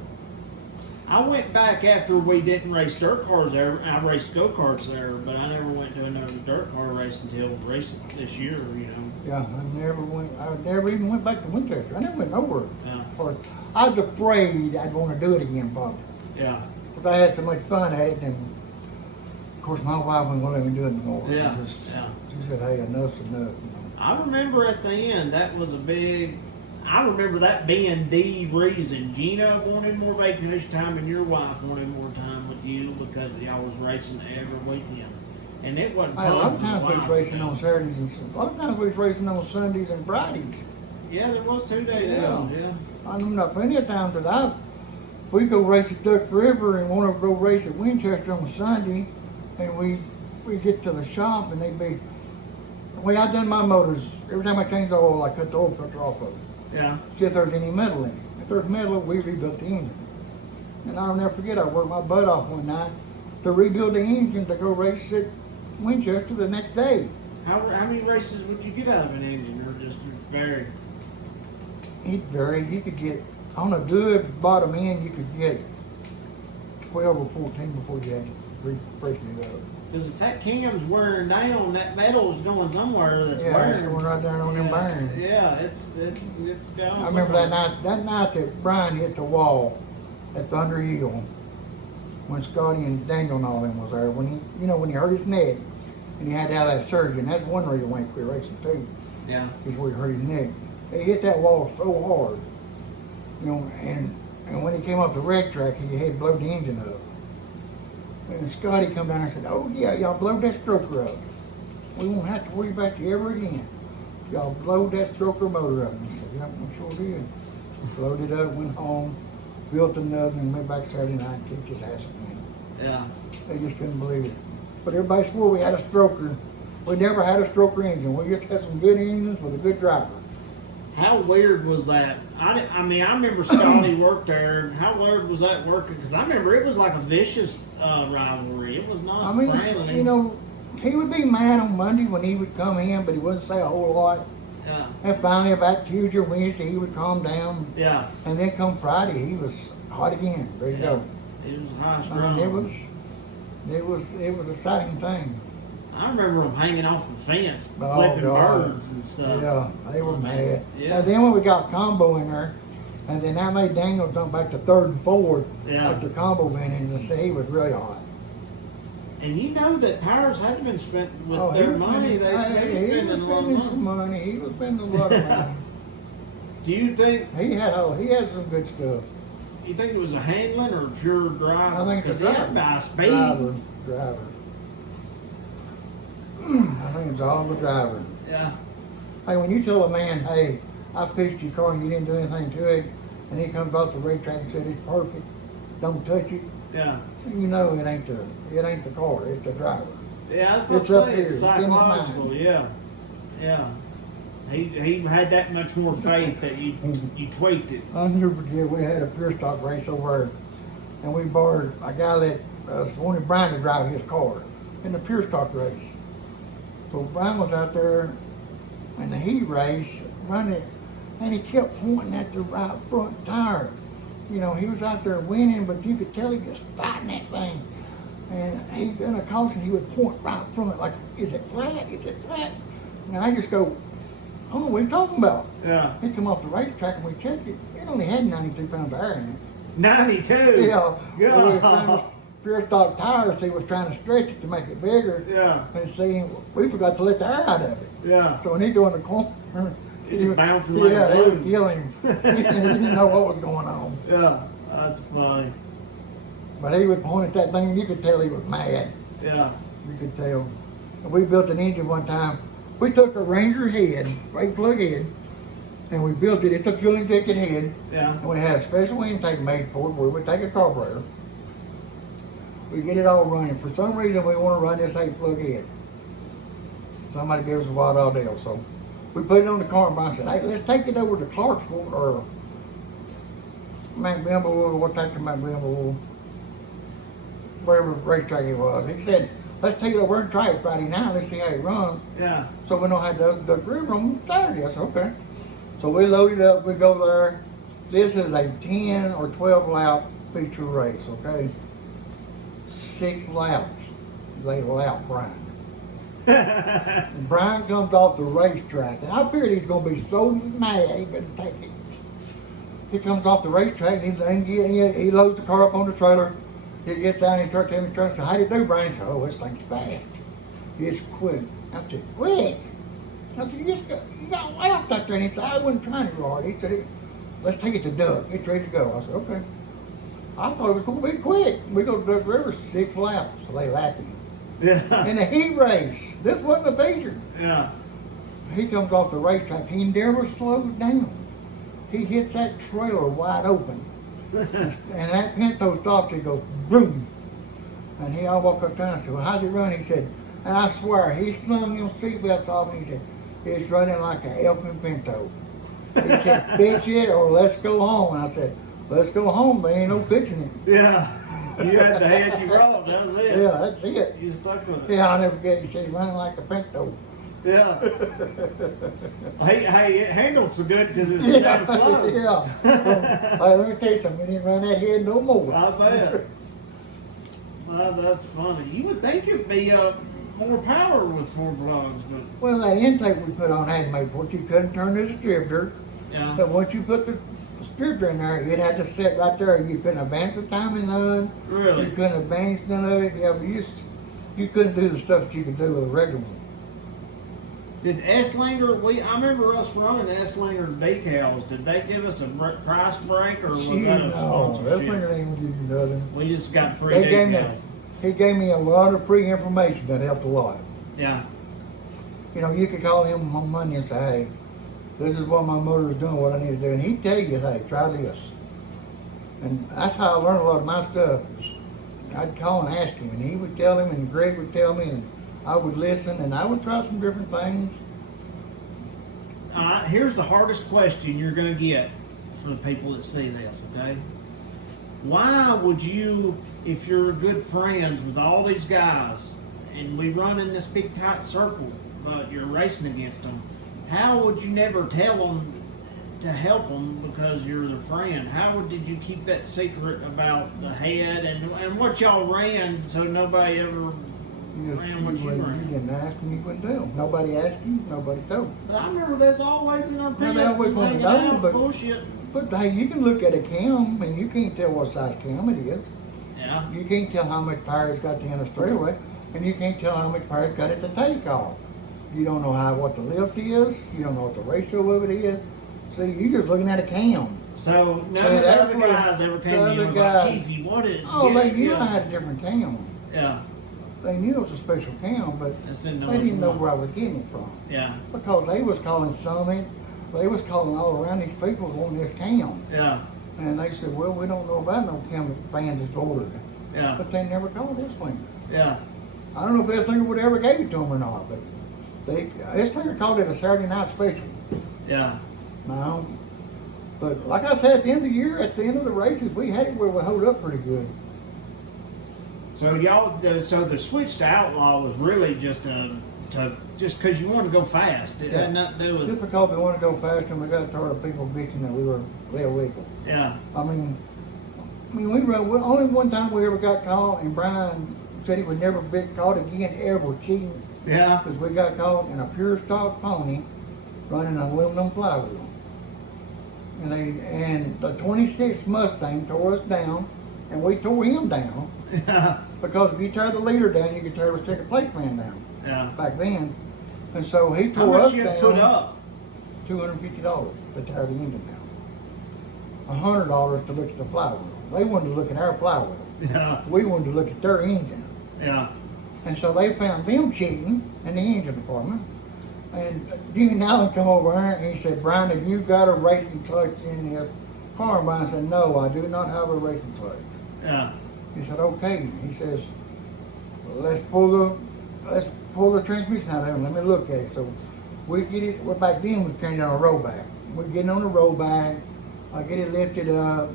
I went back after we didn't race dirt cars there. I raced go-karts there, but I never went to another dirt car race until racing this year, you know. Yeah, I never even went back to Winchester. I never went nowhere. Yeah. Or I was afraid I'd want to do it again, probably. Yeah. Because I had so much fun at it, and Of course, my wife wouldn't let me do it anymore. Yeah, She said, hey, enough's enough. You know. I remember at the end, that was a big, I remember that being the reason. Gina wanted more vacation time and your wife wanted more time with you because y'all was racing every weekend. And it wasn't fun. A lot of for the times we was wife. racing on Saturdays and a lot of times we was racing on Sundays and Fridays. Yeah, there was 2 days. Yeah. I know plenty of times that we go race at Duck River and want to go race at Winchester on Sunday, and we get to the shop and they be, the way I done my motors, every time I change the oil, I cut the oil filter off of it. Yeah. See if there's any metal in it. If there's metal, we rebuilt the engine. And I'll never forget, I worked my butt off one night to rebuild the engine to go race at Winchester the next day. How many races would you get out of an engine, or just very? It varied. You could get, on a good bottom end, you could get 12 or 14 before you had to refreshen it up. Because if that cam's wearing down, that metal is going somewhere that's Yeah, wearing. it's going right down on them bearings. Yeah, it's gone. I remember that somewhere. night that Brian hit the wall at Thunder Hill, when Scotty and Daniel and all them was there, when he hurt his neck and he had to have that surgery, and that's one reason why he quit racing too. Yeah. Is where he hurt his neck. He hit that wall so hard, and when he came off the wreck track, he had blowed the engine up. And Scotty come down and said, "Oh yeah, y'all blowed that stroker up. We won't have to worry about you ever again. Y'all blowed that stroker motor up." And he said, "Yeah, we sure did." Blowed it up, went home, built another, and went back Saturday night and kicked his ass again. Yeah. They just couldn't believe it. But everybody swore we had a stroker. We never had a stroker engine. We just had some good engines with a good driver. How weird was that? I mean, I remember Scotty worked there, and how weird was that working? Because I remember it was like a vicious rivalry. It was not friendly. He would be mad on Monday when he would come in, but he wouldn't say a whole lot. Yeah. And finally, about Tuesday or Wednesday, he would calm down. Yeah. And then come Friday, he was hot again, ready to go. He was high I strung. mean, it was an exciting thing. I remember them hanging off the fence, Oh, flipping God. birds and stuff. Yeah, they were mad. Yeah. And then when we got combo in there, and then that made Daniel jump back to third and fourth Yeah. after combo went in, and say he was really hot. And you know that Powers had been spent with Oh, he their was money. They he was spending a lot spending of some money. money. He was spending a lot of money. Do you think He had some good stuff. it was a handling or pure driver? I think it's Because a he had by speed. driver. I think it's all the driver. Yeah. Hey, when you tell a man, hey, I fixed your car and you didn't do anything to it, and he comes off the racetrack and said it's perfect, don't touch it, Yeah. you know it ain't the car, it's the driver. Yeah, I was about It's to up say here. it's It's in his psychological. mind. Yeah. Yeah. He had that much more faith that you tweaked it. I'll never forget, we had a pure stock race over there, and we borrowed a guy that wanted Brian to drive his car in the pure stock race. So Brian was out there in the heat race running, and he kept pointing at the right front tire. He was out there winning, but you could tell he was fighting that thing. And he done a caution, he would point right from it, like, is it flat? Is it flat? And I just go, I don't know what he's talking about. Yeah. He come off the racetrack and we checked it. It only had 92 pounds of air in it. 92. Yeah. Yeah. Well, he was trying to, pure stock tires, he was trying to stretch it to make it bigger. Yeah. And see, we forgot to let the air out of it. Yeah. So when he go in the corner, He was bouncing like yeah, a they balloon. would kill him. He didn't know what was going on. Yeah. That's funny. But he would point at that thing and you could tell he was mad. Yeah. You could tell. And we built an engine one time. We took a Ranger head, brake plug head, and we built it. It's a fuel injected head. Yeah. And we had a special intake made for it where we take a carburetor. We get it all running. For some reason, we want to run this 8-plug head. Somebody gave us a wild all deal. So we put it on the car and Brian said, hey, let's take it over to Clarksville or McBimble or what take to McBimble, whatever racetrack it was. He said, let's take it over and try it Friday night. Let's see how it runs. Yeah. So we know how to Duck River on Saturday. I said, okay. So we load it up, we go there. This is a 10 or 12 lap feature race, okay? 6 laps, they lap Brian. And Brian comes off the racetrack, and I figured he's gonna be so mad he couldn't take it. He comes off the racetrack, and he loads the car up on the trailer, He gets down and he starts telling me, so how do you do, Brian? He said, oh, this thing's fast. It's quick. I said, quick? I said, you got laps out there. And he said, I wasn't trying to hard. He said, let's take it to Duck. It's ready to go. I said, okay. I thought it was going to be quick. We go to Duck River, 6 laps. So they lapped him. Yeah. In a heat race. This wasn't a feature. Yeah. He comes off the racetrack. He never slows down. He hits that trailer wide open. And that Pinto stops. He goes, boom. And I walk up down and I said, well, how's it run? He said, and I swear, he slung him seatbelts off and he said, it's running like an elfin Pinto. He said, fix it or let's go home. And I said, let's go home, but ain't no fixing it. Yeah. You had the head you rolled, that was it. Yeah, that's it. You stuck with it. Yeah, I'll never forget. He said, he's running like a Pinto. Yeah. Hey, it handles so good because it's down slow. Yeah. Hey, let me tell you something. He didn't run that head no more. I bet. Well, that's funny. You would think it'd be more power with 4 plugs, but Well, that intake we put on had made what you couldn't turn the distributor. yeah. But once you put the distributor in there, it had to sit right there. You couldn't advance the timing none. Really? You couldn't advance none of it. Yeah, but you couldn't do the stuff that you could do with a regular one. Did S-Linger, I remember us running S-Linger decals. Did they give us a price break or was that a No, sponsorship? that finger ain't gonna give you nothing. We just got free They gave me, decals. he gave me a lot of free information that helped a lot. Yeah. You know, you could call him on Monday and say, hey, this is what my motor is doing, what I need to do. And he'd tell you, hey, try this. And that's how I learned a lot of my stuff. I'd call and ask him, and he would tell him, and Greg would tell me, and I would listen, and I would try some different things. Here's the hardest question you're going to get for the people that see this, okay? Why would you, if you're good friends with all these guys, and we run in this big tight circle, but you're racing against them, how would you never tell them to help them because you're their friend? Did you keep that secret about the head and what y'all ran so nobody ever You ran what you ran? didn't ask and you wouldn't tell. Nobody asked you, nobody told. But I remember there's always in our Well, pants they always want to hanging know, out, but- bullshit. But hey, you can look at a cam, and you can't tell what size cam it is. Yeah. You can't tell how much power it's got at the end of the straightaway, and you can't tell how much power it's got at the takeoff. You don't know what the lift is. You don't know what the ratio of it is. See, you're just looking at a cam. So none So of the that's other what guys ever came the to you and was other like, guy- Chief, you wanted Oh, they knew I had a different cam. Yeah. They knew it was a special cam, but Just didn't know they what didn't you know wanted. where I was getting it from. Yeah. Because they was calling Summit, they was calling all around these people wanting this cam. Yeah. And they said, well, we don't know about no cam that fans is ordered. Yeah. But they never called this one. Yeah. I don't know if Ed would ever gave it to them or not, but this thing called it a Saturday night special. Yeah. No. But like I said, at the end of the year, at the end of the races, we had it where we hold up pretty good. So so the switch to Outlaw was really just just because you wanted to go fast. It had nothing to do with. Just because we want to go fast and we got tired of people bitching that we were illegal. Yeah. I mean, we run. Only one time we ever got caught, and Brian said he would never be caught again ever cheating. Yeah. Because we got caught in a pure stock pony running an aluminum flywheel. And the 26 Mustang tore us down, and we tore him down. Yeah. Because if you tear the leader down, you could tear the second place man down Yeah. back then. And so he How tore much us you down. had put up? $250 to tear the engine down. $100 to look at the flywheel. They wanted to look at our flywheel. Yeah. We wanted to look at their engine. Yeah. And so they found them cheating in the engine department. And Jimmy Allen come over here and he said, Brian, have you got a racing clutch in this car? And Brian said, no, I do not have a racing clutch. Yeah. He said, okay. He says, let's pull the transmission out of it. Let me look at it. So we get it. Well, back then we carried it on a roll back. We get it on the roll back. I get it lifted up.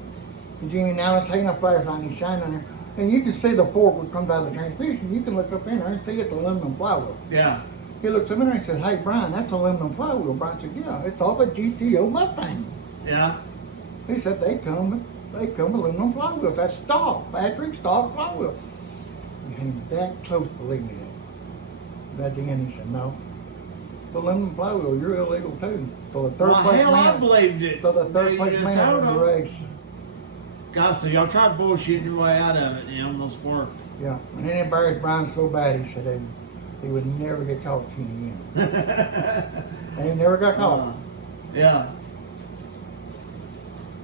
And Jimmy now is taking a flashlight and he's shining on there. And you can see the fork that comes out of the transmission. You can look up in there and see it's aluminum flywheel. Yeah. He looks up in there and says, hey, Brian, that's aluminum flywheel. Brian said, yeah, it's off a GTO Mustang. Yeah. He said, they come aluminum flywheels. That's stock, factory stock flywheels. And he was that close to believing it. But at the end, he said, no. The aluminum flywheel, you're illegal too. So the third Well, place hell, I man, believed it. so the third They place just man told in the them. race. God, so y'all tried bullshitting your way out of it and it almost worked. Yeah, and then embarrassed Brian so bad he said he would never get caught cheating again. And he never got caught. Yeah.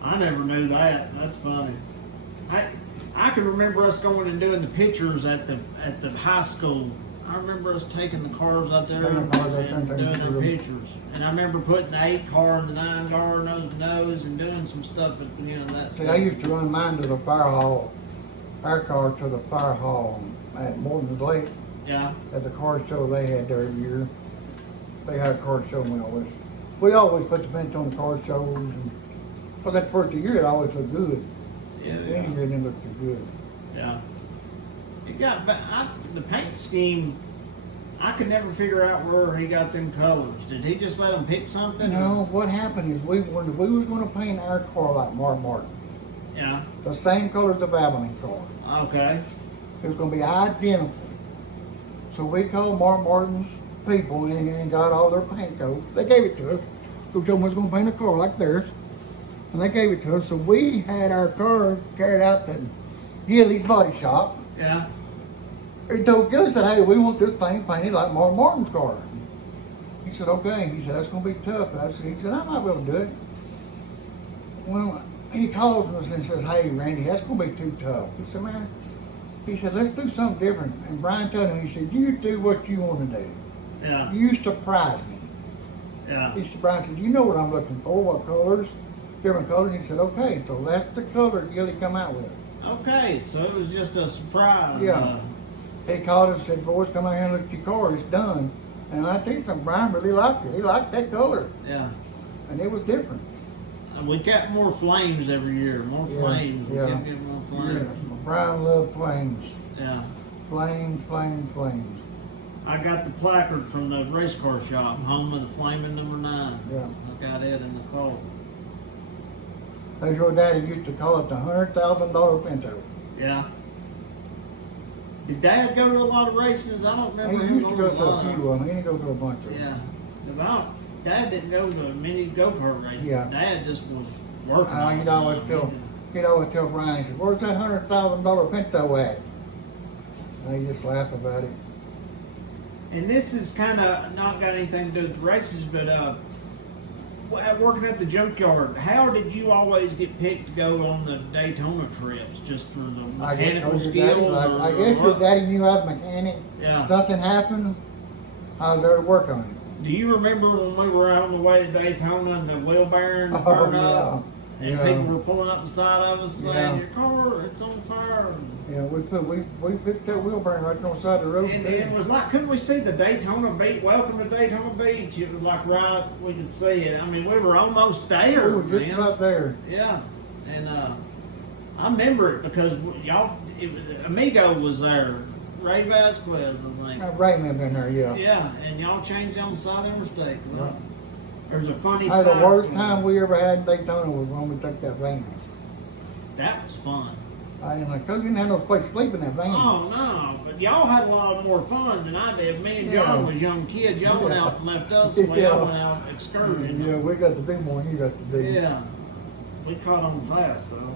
I never knew that. That's funny. I can remember us going and doing the pictures at the high school. I remember us taking the cars out there and doing the pictures. And I remember putting the 8 car and the 9 car nose to nose and doing some stuff at that. See, I used to run mine to the fire hall, our car to the fire hall at Morton's Lake. Yeah. At the car show they had there every year. They had a car show and we always put the bench on the car shows. And for that first year it always looked good. Yeah. Any year it didn't look too good. Yeah. It got the paint scheme. I could never figure out where he got them colors. Did he just let them pick something? No, what happened is we was going to paint our car like Mark Martin. Yeah. The same color as the Babylon car. Okay. It was going to be identical. So we called Mark Martin's people and got all their paint coats. They gave it to us. So someone was going to paint a car like theirs. And they gave it to us. So we had our car carried out to Gilly's body shop. Yeah. He told Gilly, said, hey, we want this thing painted like Mark Martin's car. He said, okay. He said, that's going to be tough. He said, I might be able to do it. Well, he calls us and says, hey, Randy, that's going to be too tough. He said, man, he said, let's do something different. And Brian told him, he said, you do what you want to do. Yeah. You surprise me. Yeah. He said, Brian said, you know what I'm looking for, what colors, different colors. He said, okay, so that's the color Gilly come out with. Okay, so it was just a surprise. Yeah. He called us and said, boys, come out here and look at your car, it's done. And I tell you something, Brian really liked it. He liked that color. Yeah. And it was different. And we got more flames every year. More flames. We kept getting more flames. Yeah. Brian loved flames. Yeah. Flames, flames, flames. I got the placard from the race car shop, home of the Flaming number 9. Yeah. I got it in the closet. As your daddy used to call it the $100,000 Pinto. Yeah. Did Dad go to a lot of races? I don't He remember him used to go going to a a lot. few of them. He didn't go to a bunch of them. Yeah. Because Dad didn't go to many go-kart races. Yeah. Dad just was working. He'd always tell Brian, he said, where's that $100,000 Pinto at? And he just laughed about it. And this is kind of not got anything to do with races, but working at the junkyard, how did you always get picked to go on the Daytona trips? Just for the mechanical skills? I guess your daddy knew I was a mechanic. Yeah. Something happened, I was there to work on it. Do you remember when we were out on the way to Daytona and the wheel bearing burned up? And people were pulling up the side of us saying, your car, it's on fire. Yeah, we fixed that wheel bearing right on the side of the road. And it was like, couldn't we see the Daytona Beach? Welcome to Daytona Beach. It was like right, we could see it. I mean, we were almost there. We were just about there. Yeah. And I remember it because Amigo was there. Ray Vasquez, I think. Ray may have been there, yeah. Yeah, and y'all changed on the side of the interstate. Well, there's a funny The side worst story. time we ever had in Daytona was when we took that van. That was fun. I didn't like, cause you didn't have no place to sleep in that van. Oh no, but y'all had a lot more fun than I did. Me and John was young kids. Y'all went out and left us while y'all went out excursion. Yeah, we got to do more than you got to do. Yeah, we caught on fast though.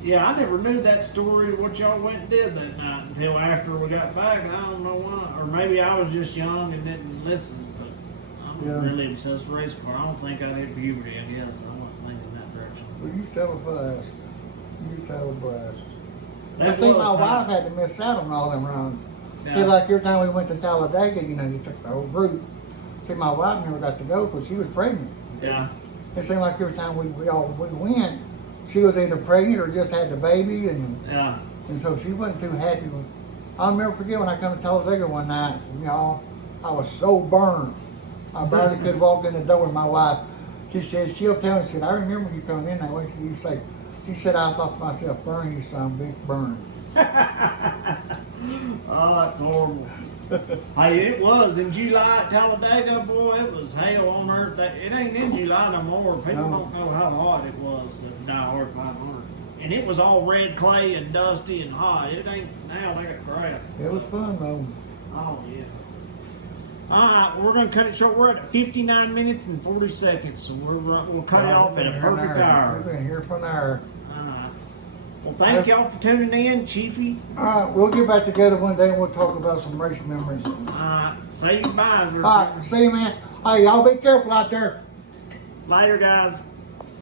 Yeah, I never knew that story of what y'all went and did that night until after we got back. I don't know why, or maybe I was just young and didn't listen. But I'm really obsessed with race car. I don't think I'd hit puberty. I guess I wasn't thinking that direction. Well, you tell fast. You tell blast. I That see was my time. wife had to miss out on all them runs. Yeah. See, like every time we went to Talladega, you know, you took the whole group. See, my wife never got to go because she was pregnant. Yeah. It seemed like every time we went, she was either pregnant or just had the baby, and Yeah. so she wasn't too happy. I'll never forget when I come to Talladega one night, y'all, I was so burned. I barely could walk in the door with my wife. She said, she'll tell me, she said, I remember you coming in that way. She said, I thought to myself, burn you son of a bitch, burn. Oh, that's horrible. Hey, it was in July at Talladega, boy. It was hell on earth. It ain't in July no more. People don't know how hot it was at Diehard 500. And it was all red clay and dusty and hot. It ain't now. They got grass. It was fun though. Oh yeah. We're going to cut it short. We're at 59 minutes and 40 seconds, so we'll cut it off at a perfect hour. We've been here for an hour. Well, thank y'all for tuning in, Chiefy. All right, we'll get back together one day and we'll talk about some race memories. Say your goodbyes. All right, see you, man. Hey, y'all be careful out there. Later, guys.